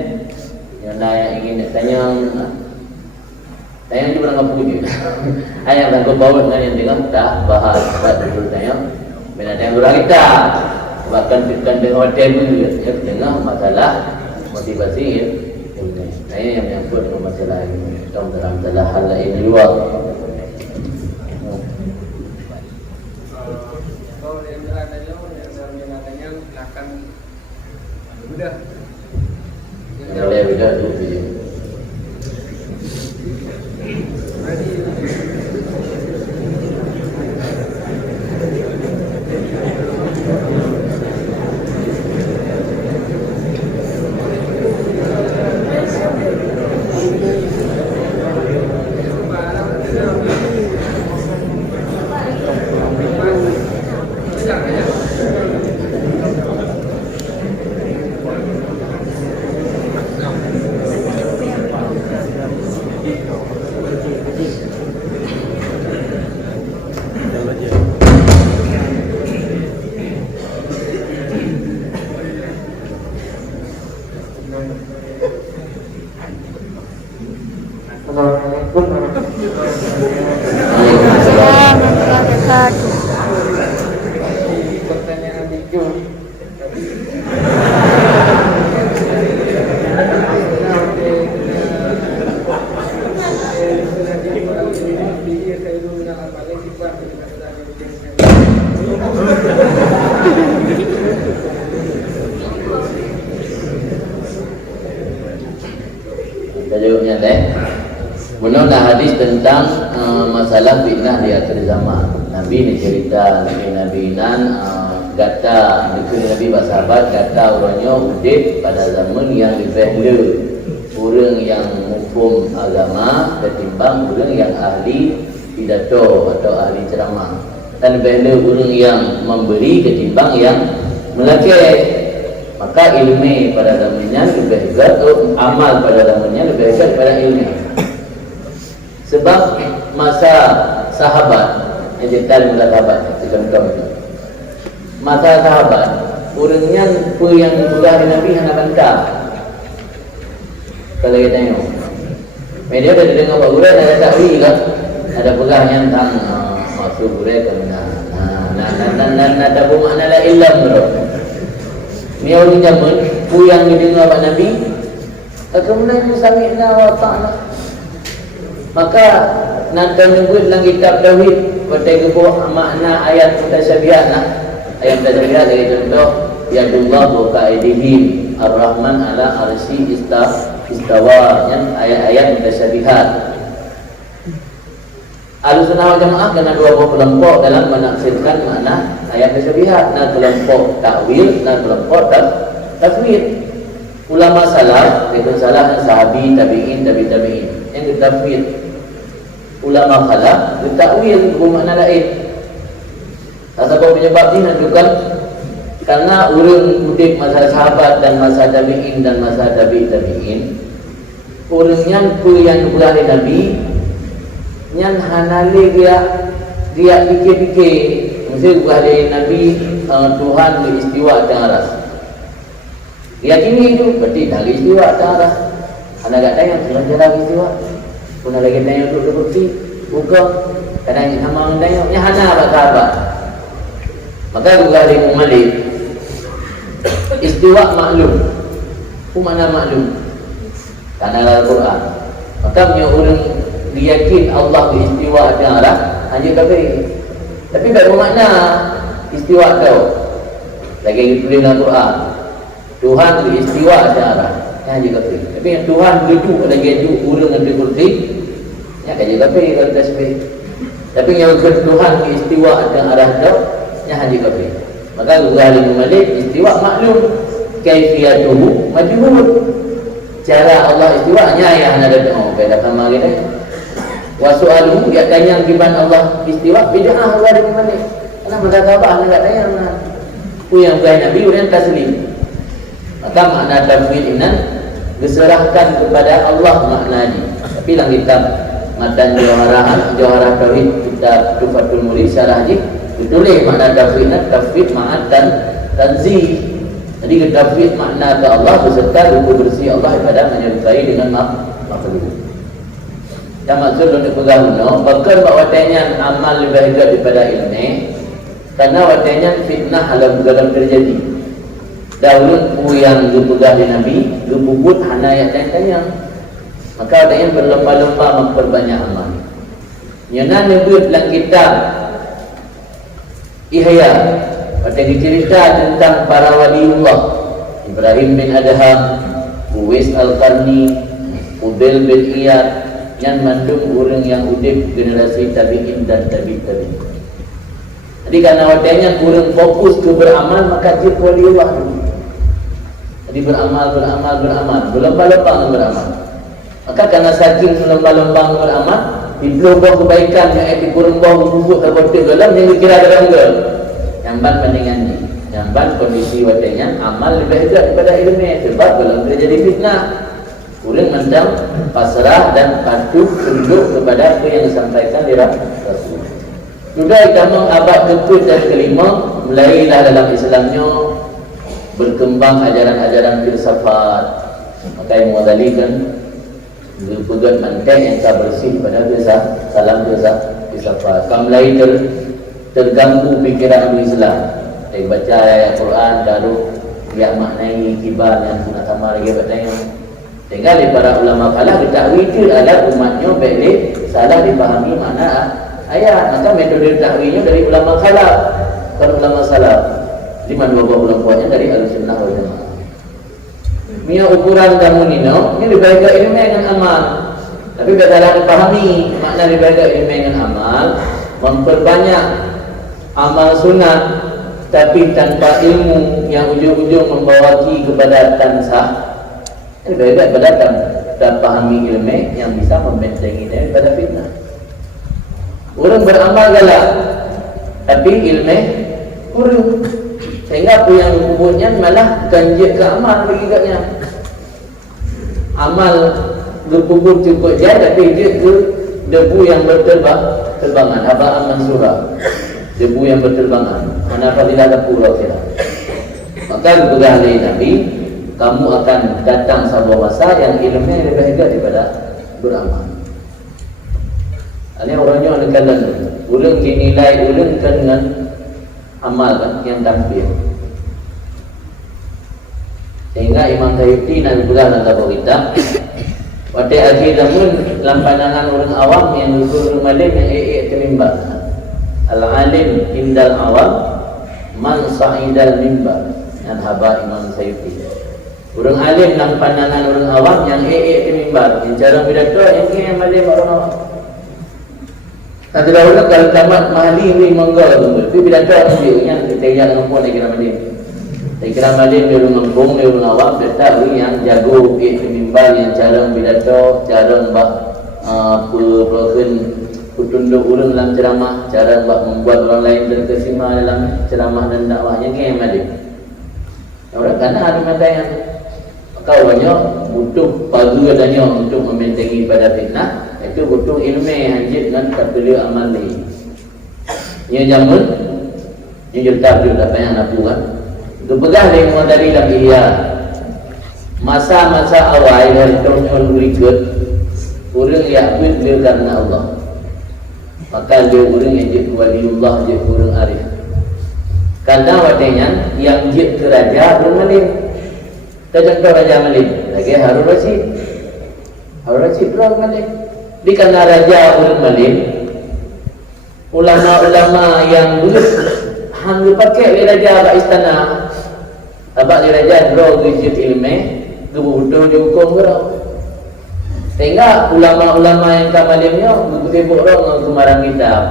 Yang saya ingin tanya. Saya juga nak puji. Ayah tak kau bawa dengan yang tengah tak bahas tak dulu tanya. Bila tanya guru kita, bahkan dengan hotel juga tengah masalah motivasi ya. Saya yang menyangkut dengan masalah ini, dalam hal lain di luar. Kalau yang jalan aja, yang saya tanya akan mudah. Boleh mudah tu. Pertanyaan itu Tajuknya teh menurut hadis tentang masalah fitnah di akhir zaman. Nabi ni cerita Nabi nan kata Nabi bersahabat kata orangnya udip pada zaman yang lebih orang yang hukum agama ketimbang orang yang ahli pidato atau ahli ceramah. dan lebih orang yang memberi ketimbang yang melakai. Maka ilmu pada zamannya lebih hebat, amal pada zamannya lebih hebat pada ilmu. Sebab masa sahabat, yang detail mula sahabat, masa sahabat, orangnya pun yang sudah di Nabi hanya bantah. Kalau kita tengok, media dah dengar Pak Guru ada takwil kan, ada pegangnya tentang maksud Guru kerana ada bermakna la illam bro. Ni orang zaman pun yang didengar Pak Nabi, kemudian sami'na wa ta'na. Maka nanti menyebut dalam kitab tauhid pada kebuah makna ayat mutasyabihat nah. Ayat mutasyabihat dari contoh yadullah wa ka'idihim ar-rahman ala arsy istawa yang ayat-ayat mutasyabihat. Ahlussunnah wal Jamaah kena dua kelompok dalam menafsirkan makna ayat mutasyabihat. Nah, kelompok takwil dan kelompok tafwid. Ulama salaf itu salah sahabi tabi'in tabi'in yang tafwid. Ulama khalaf bertakwil bermakna lain. Apa penyebab ini menunjukkan karena urang kutip masa sahabat dan masa tabi'in dan masa tabi'in urangnya ku yang berada Nabi yang hanali dia fikir-fikir mesti berada Nabi Tuhan beristiwa atas aras. Yakini itu berarti dah istiwa atas aras. Anda tak tanya sudah jalan istiwa. Pun ada lagi tanya untuk bukti buka kadang sama orang tanya yang hana apa sahabat. Maka juga di Malik istiwa maklum. Apa makna maklum? Karena Al-Quran. Maka punya orang diyakin Allah beristiwa atas aras hanya kafir. Tapi tak bermakna istiwa tahu. Lagi ditulis dalam Al-Quran. Tuhan beristiwa atas aras hanya kafir. Tapi yang Tuhan duduk lagi itu urang yang dikursi ya kaji kafir kalau tasbih. Tapi yang Tuhan istiwa atas arah tu ya haji kafir. Maka Ghazali Malik istiwa maklum, kaifiyatuhu majhul. Cara Allah istiwa nya yang ada doa pada sama kita. Wa su'aluhu ya tanya gimana Allah istiwa bid'ah Ghazali Malik. Karena mereka sahabat enggak tanya mana. Yang bukan Nabi orang taslim. Maka makna tafwid ini diserahkan kepada Allah maknanya. Tapi dalam kitab Matan Jawharah Tauhid kitab Tufatul Murid syarah ni ditulis makna tafwid ma'ad dan tanzih. Jadi tafwid makna ke Allah beserta ruku bersih Allah pada menyerupai dengan makhluk. Yang maksud untuk pegang bahkan bahawa watanya amal lebih hebat daripada ilmu karena watanya fitnah dalam terjadi. Dahulu yang dipegang di Nabi luput hana yang tanya. Maka ada yang berlomba-lomba memperbanyak amal. Yang disebut dalam kitab Ihya pada cerita tentang para waliullah Ibrahim bin Adham, Uwais Al-Qarni, Ubail bin Iyad yang mandung orang yang udip generasi tabi'in dan tabi'in. Jadi karena wadahnya kurang fokus ke beramal maka dia waliullah. Jadi beramal, berlomba-lomba beramal. Maka karena saking berlomba-lomba beramal, dibelah kebaikan yang dikurang bau bubuk atau dalam yang dikira dalam gel. Jamban bandingannya, jamban kondisi wadahnya amal lebih hebat daripada ilmu sebab belum terjadi fitnah. Kurang mendam, pasrah dan patuh tunduk kepada apa yang disampaikan di Rasul. Sudah dalam abad ke-7 dan ke-5 mulailah dalam Islamnya berkembang ajaran-ajaran filsafat. Maka yang Ghazali kan berpegang mantek yang tak bersih pada biasa salam filsafat. Kamu mulai terganggu pikiran Islam. Saya baca ayat Quran lalu dia maknai kibar yang sunnah sama lagi bertanya. Tinggal para ulama kalah ditakwil ada umatnya baik salah dipahami makna ayat. Maka metode takwilnya dari ulama kalah, bukan ulama salaf. Di mana dua kelompoknya dari Ahlussunnah wal Jamaah. Mia ukuran kamu nino, ini lebih baik ilmu dengan amal. Tapi kalau salah dipahami makna lebih baik ilmu dengan amal, memperbanyak amal sunat tapi tanpa ilmu yang ujung-ujung membawa kepada tansah. Lebih baik berdatang dan pahami ilmu yang bisa membentengi daripada fitnah. Orang beramal galak tapi ilmu kurang, sehingga apa yang kuburnya malah ganjil ke amal bagi katnya. Amal berkubur cukup je, tapi dia ke debu yang berterbangan, haba'an mansura, debu yang berterbangan. Mana apabila ada pulau kira. Maka kepada ahli Nabi, kamu akan datang sebuah masa yang ilmunya lebih baik daripada beramal. Ini orangnya orang kalian, ulang dinilai, ulang dengan amal kan, yang tampil. Sehingga Imam Sayyidi Nabi Bulan dan Tabu kita pada akhir zaman dalam pandangan orang awam yang berguru malim yang termimbar. Al-alim indal awam man sa'idal mimbar. Yang haba Imam Sayyidi. Orang alim dalam pandangan orang awam yang termimbar. Yang jarang pidato yang malim orang awam. Nanti dahulu kalau tamat mahali ni mangga tu. Tapi pidato dia yang kita yang ngomong lagi nama dia. Saya kira malim dia orang ngomong, dia orang awam, dia tahu yang jago mimbar, yang jarang pidato, jarang tunduk orang dalam ceramah, jarang membuat orang lain terkesima dalam ceramah dan dakwahnya, yang malim. Orang karena ada mata yang kau banyak butuh pagi adanya untuk membentengi pada fitnah, itu butuh ilmu hanjit dan kabel amal ni. Ia jamun, ia jertak juga apa yang nak buat. Itu pegah dengan dari dalam ihya. Masa-masa awal dari tahun-tahun berikut, orang yang dia karena Allah. Maka dia orang yang jadi waliullah, dia orang arif. Kadang wadanya yang jadi raja orang malim. Kita contoh Raja Malim, lagi Harun Rashid. Harun Rashid orang malim. Di kana raja orang malim, ulama-ulama yang dulu hang dipakai oleh raja abak istana. Abak di raja draw wujud ilmu, kebutuhan dihukum berau. Sehingga ulama-ulama yang kamalimnya sibuk orang kemarang kitab.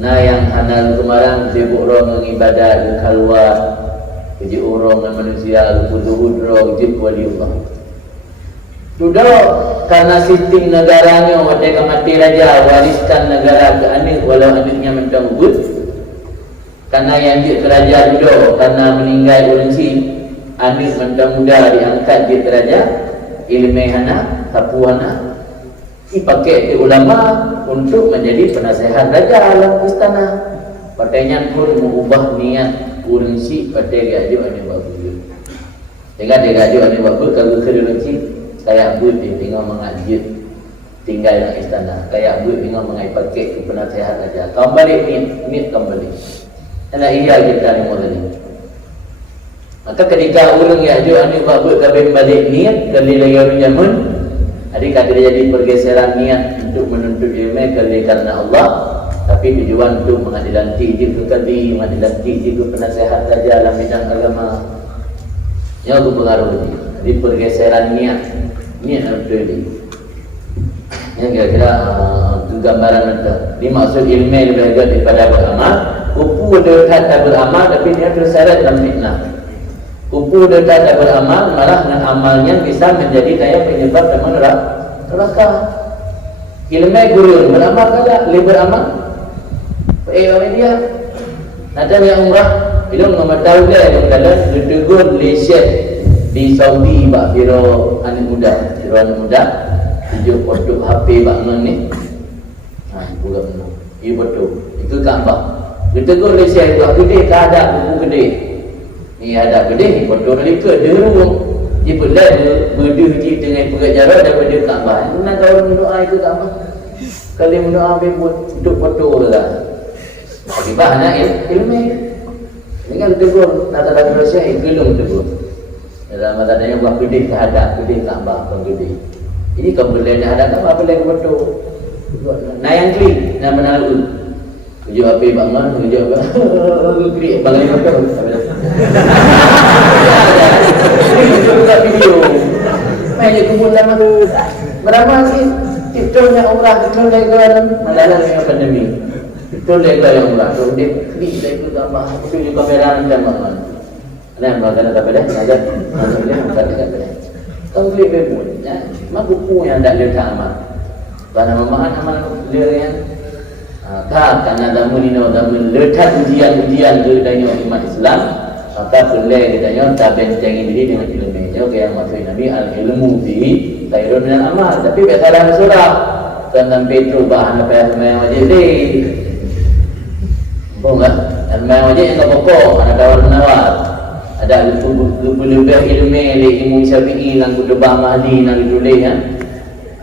Nah yang hanal kemarang sibuk orang mengibadat keluar. Jadi orang dan manusia lupa-lupa wujud waliullah. Sudah karena sistem negaranya mereka mati raja wariskan negara ke anak walau anaknya mentang wujud. Karena yang jadi kerajaan sudah karena meninggal orang si anak mentang muda diangkat jadi raja ilmu anak, sapu anak dipakai oleh ulama untuk menjadi penasehat raja dalam istana. Partainya pun mengubah niat kursi pada gajo ane bagus. Dengan dia gajo ane bagus kalau kerja kayak buat dia tinggal mengaji tinggal dalam istana. Kayak buat tinggal mengai pakai ke penasehat raja. Kembali ni kembali. Karena iya kita ni modal ni. Maka ketika orang gajo ane bagus kabin balik niat kali lagi zaman adik kata dia jadi pergeseran niat untuk menuntut ilmu karena Allah. Tapi tujuan untuk mengadilan tinggi ke kadi, mengadilan tinggi ke penasehat raja dalam bidang agama. Yang berpengaruh ini. Jadi pergeseran niat betul ini. Yang kira-kira gambaran itu. Ini maksud ilmu lebih baik daripada beramal. Kupu dekat tak beramal, tapi dia terseret dalam fitnah. Kupu dekat tak beramal, malah dengan amalnya bisa menjadi daya penyebab dalam neraka. Ilmu guru beramal kada, lebih beramal. Dia ada yang umrah bila mengamal dia yang dalam ditegur Malaysia di Saudi bak biro anak muda tujuh foto HP bak ni bukan benar ia betul itu Kaabah ditegur Malaysia buat gede kada buku gede ni ada gede ni foto mereka derung dia boleh berdiri dengan pengajaran daripada Kaabah nak tahu doa itu Kaabah kali mendoa buat untuk foto lah. Akibat anak ilmu dengan tegur nada-nada Malaysia gelung tegur dalam adanya buat gede kehadap gede Kaabah pun gede ini kembali ada Kaabah boleh betul nayang klik nak menalu tujuh api bangun tujuh apa klik bangun betul itu buka video banyak kumpulan tu beramal sih tiptonya umrah tiptonya keluaran malah dengan pandemi. Betul lega yang murah. Kalau dia klik lagi tambah, betul juga kamera dan bangun. Ada yang melakukan apa dah? Ajar, maksudnya bukan dekat dah. Kalau klik pun, ya, mak buku yang tak letak amal. Karena memahan amal dia yang Maka karena damun letak ujian-ujian ke dalam umat Islam, maka perlu kita tak bentengi diri dengan ilmu. Jauh yang maksud Nabi al-ilmu fi khairun minal amal. Tapi biasalah surah tentang Petro bahan apa yang wajib ni. Bukan? Yang wajib yang pokok, ada tawar-menawar. Ada lebih ilmu ilmu Syafi'i nang kudubah Mahdi nang ditulis ya.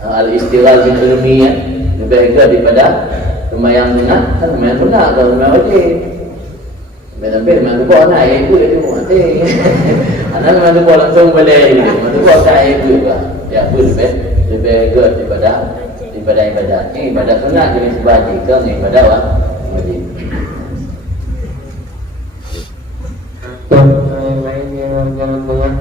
Al-istighal bil ilmi ya. Lebih daripada lumayan benar, kan lumayan benar kalau lumayan wajib. Sampai memang tu buat naik ikut itu nanti. Anak memang tu buat langsung balik. Memang tu buat naik ikut juga. Ya pun lebih good daripada ibadat. Ibadat sunat jenis wajib ke ibadat wajib. Yang lainnya jangan banyak.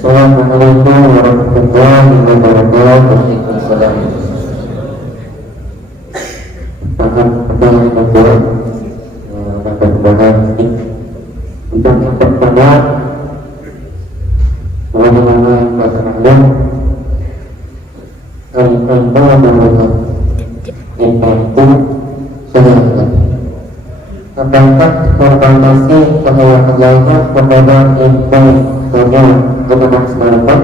Assalamualaikum warahmatullahi wabarakatuh. Waalaikumsalam. Akan kembali membuat bahan ini untuk yang pertama bagaimana masalahnya al-qalba berubah itu sehingga apakah informasi kehayatan kepada info saja kepada masyarakat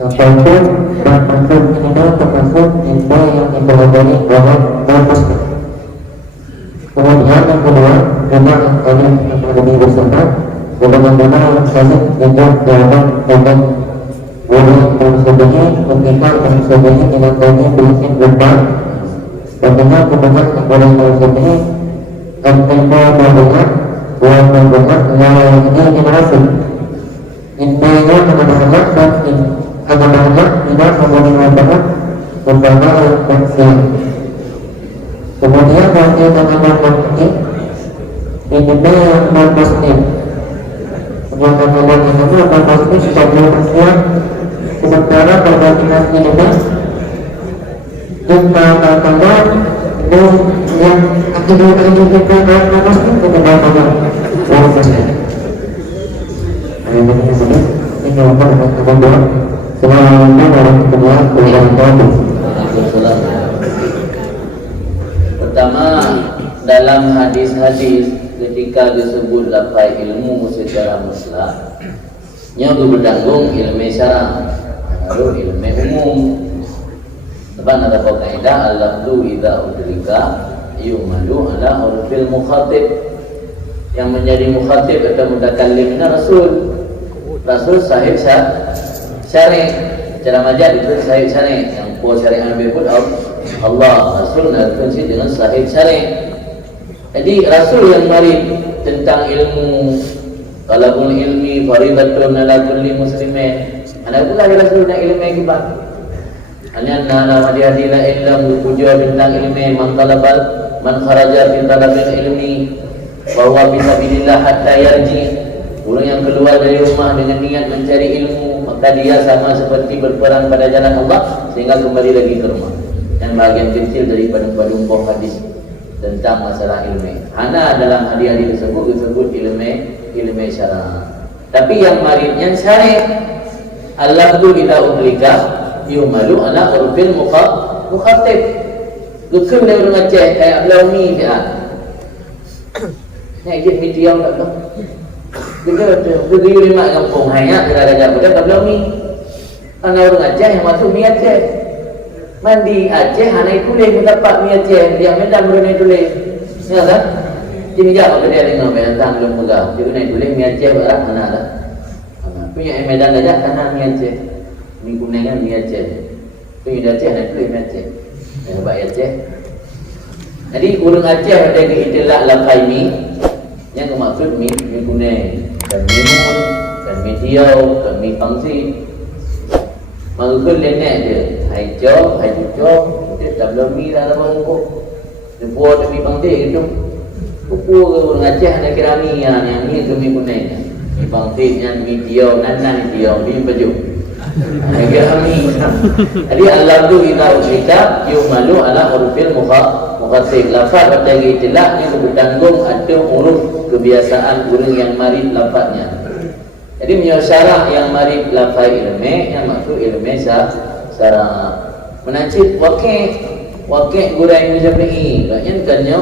ataupun termasuk ini termasuk info yang dipelajari oleh masyarakat. Kemudian yang kedua, memang tadi lebih bersama bagaimana yang tadi tidak dalam dengan boleh mensebehi ketika mensebehi dengan tadi bikin lupa bagaimana kemudian boleh mensebehi dan tempo banyak buat banyak yang ini generasi intinya banyak dan ada banyak tidak kemudian banyak beberapa yang kemudian nanti teman-teman ini yang non-muslim yang teman-teman itu non-muslim sebagai Muslim sementara perbandingan ini jumpa katanya yang akibat ini kita non-muslim kemudian orang Muslim ini apa yang kedua Assalamualaikum warahmatullahi wabarakatuh. Waalaikumsalam. Pertama, dalam hadis-hadis ketika disebut lafaz ilmu secara mutlak, nya berdanggung ilmu syara, lalu ilmu umum. Sebab ada kaidah al-lafzu idza udrika yumalu ala urfil mukhatib. Yang menjadi mukhatib atau mutakallimnya Rasul sahib syari' cara majaz itu sahib syari' yang puas syariat Nabi pun Allah Rasul berfungsi dengan sahib syari'. Jadi Rasul yang mari tentang ilmu talabul ilmi faridatun ala kulli muslimin. Ana pula Rasul nak ilmu kibat. Hanya nana madihadila ilmu puja tentang ilmu man kharaja fi talabil ilmi bahwa fisabilillah hatta yarji. Orang yang keluar dari rumah dengan niat mencari ilmu, maka dia sama seperti berperang pada jalan Allah sehingga kembali lagi ke rumah. Yang bahagian kecil daripada umpah hadis tentang masalah ilmu. Hana dalam hadis-hadis disebut ilmu syara'. Tapi yang maridnya syari'. Al-lafzu idza udrika yumalu ala urfil mukhatib. Lukum dia orang Aceh kayak Ablaumi dia. Ni ikut mitiam tak tahu. Kita lima kampung hanya kita ada pada Ablaumi. Ana orang Aceh yang masuk mi Aceh. Mandi Aceh hana tulis mendapat mi Aceh dia medan berani tulis. Ya kan? Jadi jawab dia dengan tentang belum pegang. Dia kena tulis mi Aceh barang mana ada. Punya medan aja karena mi Aceh. Mi kuningan mi Aceh. Punya Aceh nak tulis mi Aceh. Sebab Aceh. Jadi orang Aceh ada keitilah lafai mi yang maksud mi kuning dan mi mun dan mi tiaw dan mi pangsi. Maksud lenek dia hai jo dia tak belum mi dalam mangkuk. Dia buat mi pangsi itu. Kupu orang Aceh ada kira mi yang mi tu mi kuning. Bang Fit yang video nan video ni baju. Kami. Jadi alam tu kita yumalu ala hurufil mukhassib. Lafaz pada itilah yang bertanggung ada huruf kebiasaan orang yang marif lafaznya. Jadi menyosyarah yang marif lafaz ilmi, yang maksud ilmi secara menacib wakil gurai Syafi'i. Maknanya katanya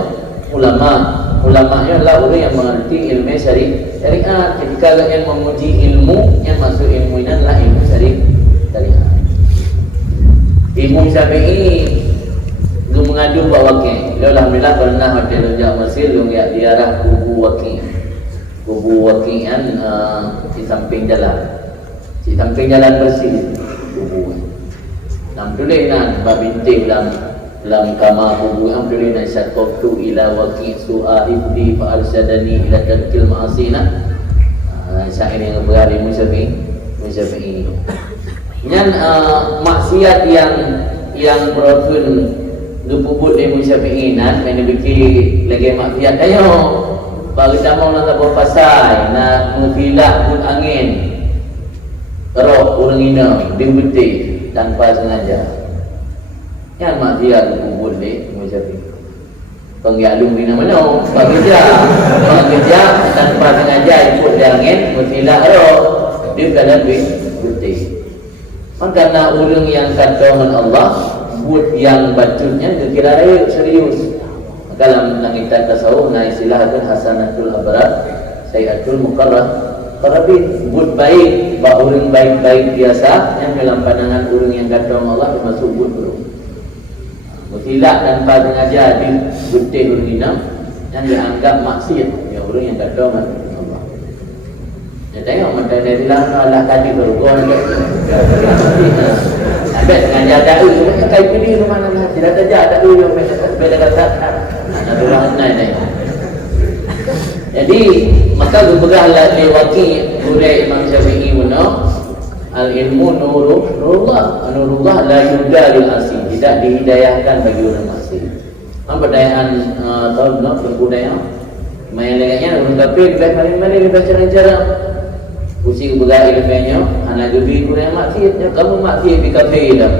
ulama-nya adalah orang yang mengerti ilmu syariat. Ketika yang memuji ilmu, yang maksud ilmu ini adalah ilmu syariat. Imam Syafi'i dia mengadu buat wakil. Alhamdulillah pernah hotel Rojak Mesir dia diarah kubu wakil kan di samping jalan bersih kubu. Nam tulis nan bab bintik dalam kamar kubu am tulis nan syaqtu ila waqi su'ahibdi fa arsyadani ila tarkil ma'asina. Syair yang berari Musyafi'i. Yang maksiat yang berofun dupubut di Musyafi'i nan yang dibikin lagi maksiat ayo bagi tamu nak tahu pasal nak menghilang pun angin roh orang ina dibetik tanpa sengaja. Yang maksiat dupubut di Musyafi'i pengialung di mana bekerja tanpa sengaja ikut di angin menghilang roh dia kena betik. Maka nak orang yang kata dengan Allah buat yang bacutnya kira serius. Dalam langitan tasawuf na istilahkan hasanatul abrar sayyatul muqarrabin buat baik ba orang baik-baik biasa yang dalam pandangan orang yang kata dengan Allah termasuk buat buruk. Mutilak tanpa sengaja di butih orang ini yang dianggap maksiat yang orang yang kata dengan Allah. Ya tengok mata dia bilang Allah tadi bergol sampai sengaja ada kai pilih rumah mana tidak ada yang beda kata ada orang naik. Jadi maka bergahlah lewati oleh Imam Syafi'i mana al ilmu nurullah la yudalil asih tidak dihidayahkan bagi orang asing. Pemberdayaan tahu no berbudaya main laganya orang kafir paling baca cara pusing begal ilmunya hana gebi kurang maksiatnya kamu maksiat di kafir dah.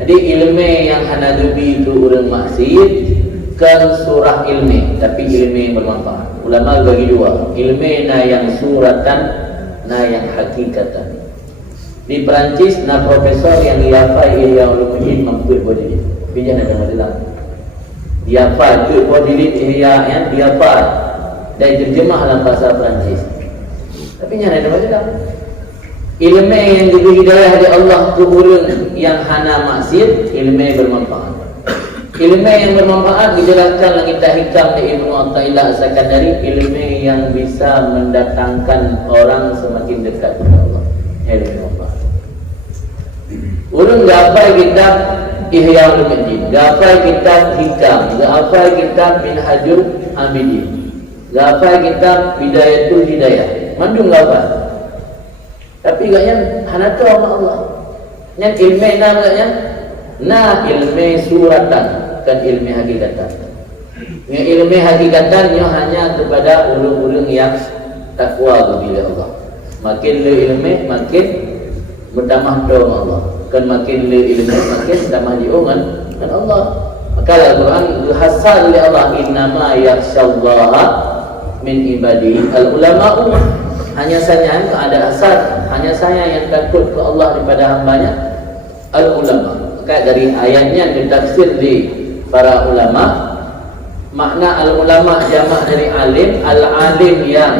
Jadi ilmu yang hana gebi itu orang maksiat kan surah ilmi tapi ilmu yang bermanfaat. Ulama bagi dua, ilmu yang suratan yang hakikatan. Di Perancis profesor yang dihafal Ihya Ulumuddin mampu berdiri. Bijak ada masalah. Dihafal tu berdiri Ihya yang dihafal dan terjemah dalam bahasa Perancis. Tapi yang ada masalah. Ilmu yang diberi hidayah oleh Allah ke orang yang hana maksiat, ilmu yang bermanfaat. Ilmu yang bermanfaat dijelaskan lagi tak hikam di Ibnu Athaillah As-Sakandari, ilmu yang bisa mendatangkan orang semakin dekat kepada Allah. Ilmu manfaat. Orang gafai kitab Ihya Ulumuddin, gafai kitab Hikam, gafai kitab Minhajul Abidin, gafai kitab Bidayatul Hidayah. Mandung gafai. Tapi katanya hana tahu sama Allah. Yang ilmu katanya ilmu suratan kan ilmu hakikatan. Yang ilmu hakikatannya hanya kepada orang-orang yang takwa kepada Allah. Makin le ilmu makin bertambah doa Allah. Kan makin le ilmu makin bertambah diungan dengan Allah. Maka Al-Quran hasal oleh Allah innama yakhsyallaha min ibadihi al-ulama'u. Hanya saya ada asal, hanya saya yang takut ke Allah daripada hambanya al-ulama. Maka dari ayatnya ditafsir di para ulama, makna al-ulama jamak dari alim, al-alim yang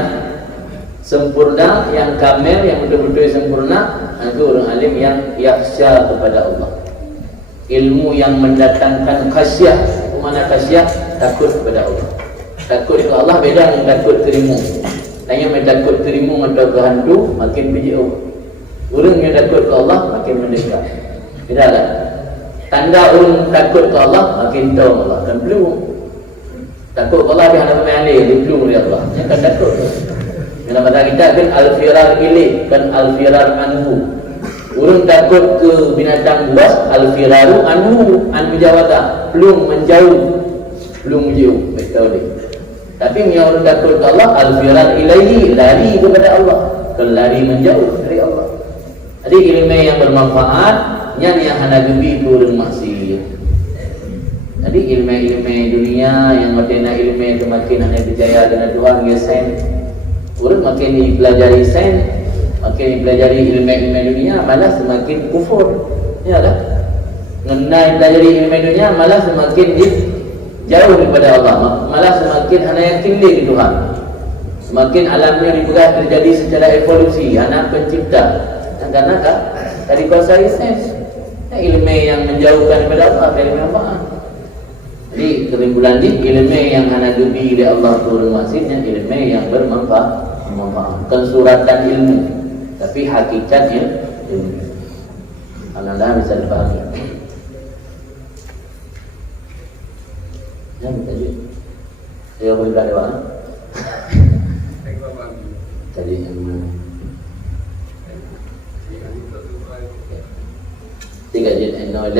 sempurna, yang kamil, yang betul-betul sempurna, itu orang alim yang yakhsya kepada Allah. Ilmu yang mendatangkan khasyah. Mana khasyah? Takut kepada Allah. Takut ke Allah beda dengan takut terimu. Tanya yang takut terimu atau ke hantu makin berjauh. Orang yang takut ke Allah makin mendekat. Beda tak? Tanda orang takut ke Allah makin tahu Allah. Kan belum. Takut ke Allah dia hanya mengalih, dia belum dari Allah. Yang kan takut. Dalam bahasa kita kan al-firar ilaih, kan al-firar anhu. Orang takut ke binatang buas, al-firaru anhu, an menjawata, belum menjauh. Baik tahu dia. Tapi yang orang takut ke Allah, al-firar ilaihi, lari kepada Allah, kelari menjauh dari Allah. Jadi ilmu yang bermanfaat yang hana gebi turun maksiat. Jadi ilmu dunia yang makin ilmu itu makin hanya percaya dengan Tuhan ya sen. Orang makin dipelajari sen, makin dipelajari ilmu dunia malah semakin kufur. Ya kan? Mengenai pelajari ilmu dunia malah semakin jauh daripada Allah, malah semakin hanya yakin di Tuhan. Semakin alamnya dibuka terjadi secara evolusi, anak pencipta. Karena kan dari kuasa sains, ilmu yang menjauhkan daripada Allah dari manfaat. Jadi kesimpulan ini ilmu yang hanya dubi dari Allah turun maksudnya ilmu yang bermanfaat. Bukan suratan ilmu, tapi hakikatnya ilmu. Alhamdulillah bisa dipahami. Ya, minta duit. Dia boleh berada mana? Tadi yang mana? 3 juz an-Nahl,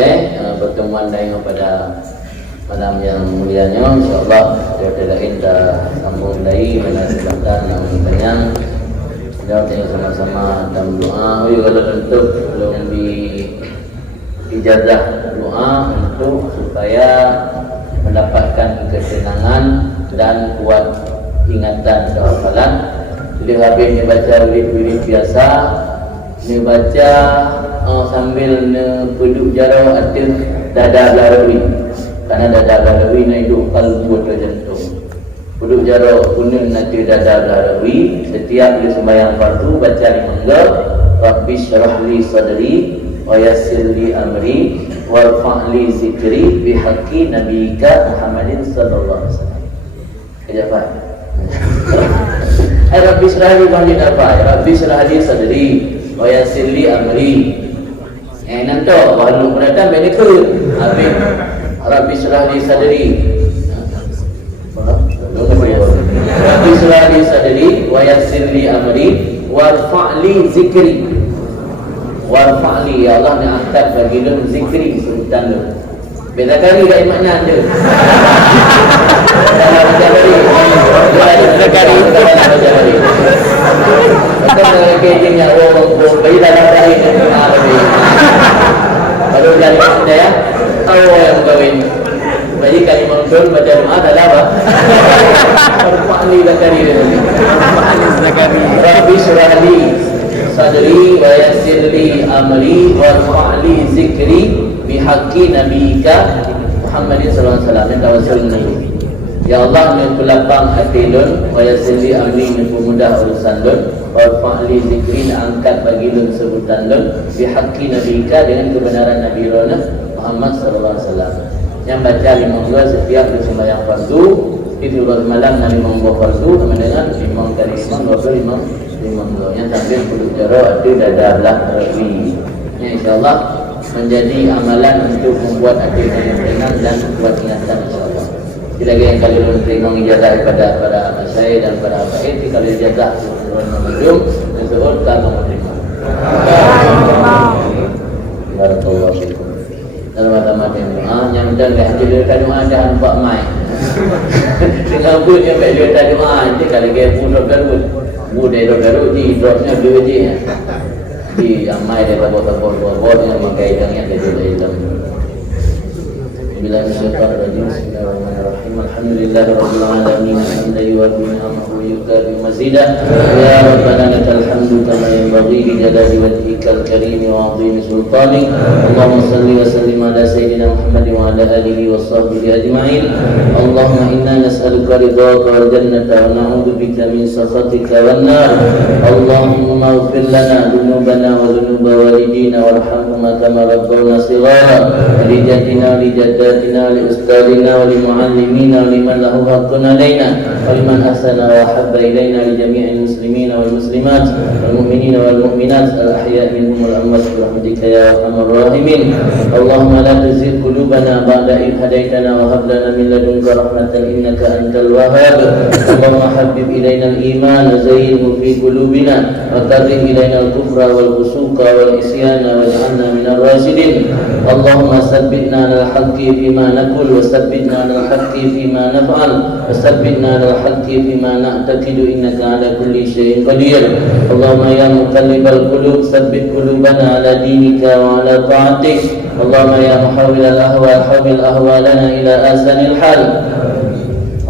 pertemuan lain pada malam yang mulianya. InsyaAllah kita lain dah sambung lagi dengan kesempatan yang banyak. Kita tengok sama-sama dalam doa. Kalau untuk belum ijazah doa untuk supaya mendapatkan kesenangan dan kuat ingatan kehafalan. Jadi habis ni baca wirid-wirid biasa, ni baca sambil peduk jarau atil dada larawi. Karena dada larawi na hidup kalbu atau jantung. Peduk jarau kuning nanti dada larawi. Setiap dia sembahyang fardu baca 5 minggu. Rabbi syrah li sadri wa yassir li amri warfa'li zikri bihaqqi nabiyika Muhammadin sallallahu alaihi wasallam. Kejapa? Rabbi syrah li banjid apa? Rabbi syrah li sadri wa yassir li amri. Nanti walau berada benda ke? Habis Rabbi syrah li sadri. Rabbi syrah li sadri wa yassir li amri warfa'li zikri. Warfa'li, ya Allah nak angkat bagi lu zikri sebutan lu. Beza kali kat makna dia. Dalam baca kali. Beza kali. Betul dengan kejengnya orang bayi dalam kali ni. Baru jadi macam ya. Tahu yang kawin. Bayi kali mengkul baca doa adalah apa? Warfa'li zakari. Warfa'li zakari. Rabbi syrah li sadri wa yassir li amri warfa'li zikri bihaqqi nabiyika Muhammadin sallallahu alaihi wasallam. Tawassul ni. Ya Allah, ni pelapang hati lun wa yassir li amri, ni pemudah urusan lun, warfa'li zikri, nak angkat bagi lun sebutan lun bihaqqi nabiyika, dengan kebenaran Nabi lun Muhammad sallallahu alaihi wasallam. Yang baca 5 bulan setiap sembahyang fardu, itu malam Nabi membawa fardu sama dengan imam kali imam 25 yang sambil perlu jarau ada dada belah rawi. InsyaAllah menjadi amalan untuk membuat hati yang tenang dan kuat ingatan insyaAllah. Tidak lagi yang kali menerima ijazah kepada para masyayikh dan para habaib, kalau ijazah turun memajum dan seorang kalau menerima. Barakallahu fikum. Dalam mata-mata yang doa, yang dan hadir dekat doa dah nampak mai. Dengan pun yang baik dekat doa, nanti kalau dia pun garut. Mudah garut di dropnya dua je. Di amai daripada botol-botol yang mengkaitkannya dari dalam. Bismillahirrahmanirrahim. Bismillahirrahmanirrahim. Alhamdulillahirabbil alamin. Hamdan yuwaffi ni'amahu wa yukafi mazidah. Ya Rabbana lakal hamdu kama yanbaghi li jalali wajhikal karim wa 'azimi sultanik. Allahumma salli wa sallim ala sayyidina Muhammad wa ala alihi wa sahbihi ajma'in. Allahumma inna nas'aluka ridhaka wal jannata wa na'udzu bika min sakhatika wan nar. Allahumma ighfir lana dhunubana wa dhunuba walidina warhamhuma kama rabbawna shighara. Li jadina li jaddatina li ustadina wa li muallimina wa liman lahu haqqun alaina wa liman ahsana wa habba ilaina li jami'il muslimina wal muslimat wal mu'minina wal mu'minat al ahya' minhum wal amwat bi rahmatika ya arhamar rahimin. Allahumma la tuzigh qulubana ba'da idh hadaytana wa hab lana min ladunka rahmatan innaka antal wahhab. Allahumma habbib ilaina al iman wa zayyinhu fi qulubina wa karrih ilaina al kufra wal fusuqa wal isyana waj'alna minar rasyidin. Allahumma tsabbitna ala al haqqi fima naqul wa tsabbitna ala al haqqi fima naf'al wa tsabbitna ala al الحق فيما نعتقد إنك على كل شيء قدير. اللهم يا مقلب القلوب ثبت قلوبنا على دينك وعلى طاعتك. اللهم يا محول الأهوال حول أهوالنا إلى أحسن الحال.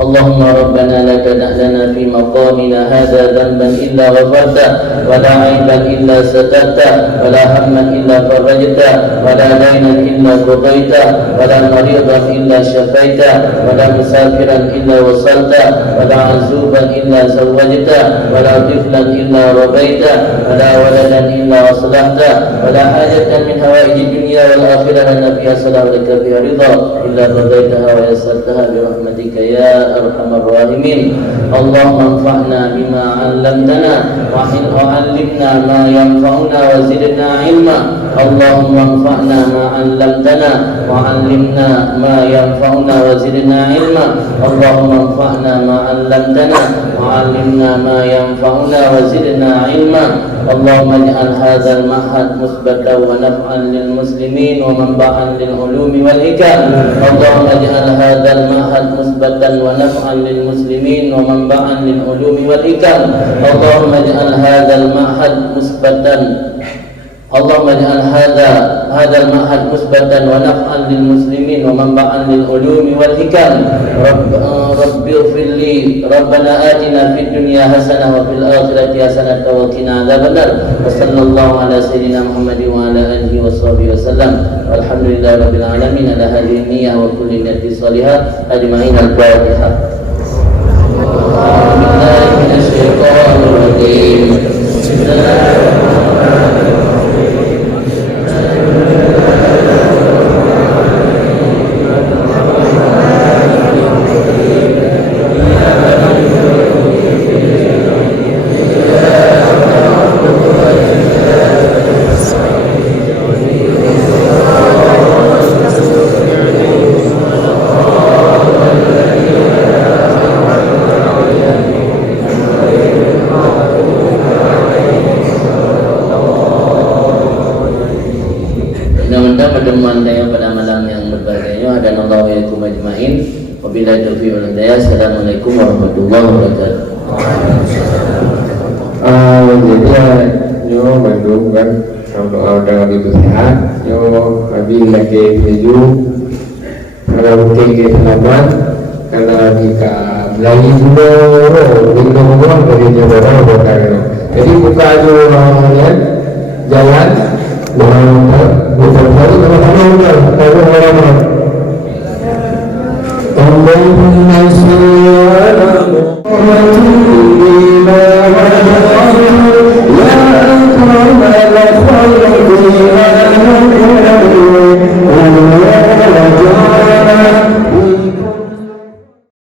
اللهم ربنا لا تدع لنا في مقامنا هذا ذنبا إلا غفرته، ولا عيبا إلا سترته، ولا هما إلا فرجته، ولا دينا إلا قضيته، ولا مريضا إلا شفيته، ولا مسافرا إلا وصلته، ولا عزوبا إلا زوجته، ولا طفلا إلا ربيته، ولا ولدا إلا أصلحته، ولا حاجة من هوائج الدنيا والآخرة لنا فيها صلاح لك فيها رضا إلا قضيتها ويسرتها برحمتك يا أرحم الراحمين. اللهم انفعنا بما علمتنا وعلمنا ما ينفعنا وزدنا علما. اللهم انفعنا ما علمتنا وعلمنا ما ينفعنا وزدنا علما. اللهم انفعنا ما علمتنا وعلمنا ما ينفعنا وزدنا علما. اللهم اجعل هذا المعهد مثبتا ونفعا للمسلمين ومنبعا للعلوم والحكم. اللهم اجعل هذا المعهد مثبتا ونفعا للمسلمين ومنبعا للعلوم والحكم. اللهم اجعل هذا المعهد مثبتا اللهم اجعل هذا المعهد مثبتا ونفعا للمسلمين ومنبعا للعلوم والحكم. رب اغفر لي. ربنا آتنا في الدنيا حسنة وفي الآخرة حسنة وقنا عذاب النار. وصلى الله على سيدنا محمد وعلى آله وصحبه وسلم. والحمد لله رب العالمين على هذه النية وكل نية صالحة أجمعين. الفاتحة. أعوذ بالله من الشيطان الرجيم. بسم الله الرحمن الرحيم. Assalamualaikum warahmatullahi wabarakatuh. Jadi nyo Bandung kan kalau dengan itu sehat nyo kami lagi menuju kalau ke Selamat karena jika lagi semua semua dari Jawa Barat. Jadi buka aja jalan bukan satu sama-sama. Allahumma salli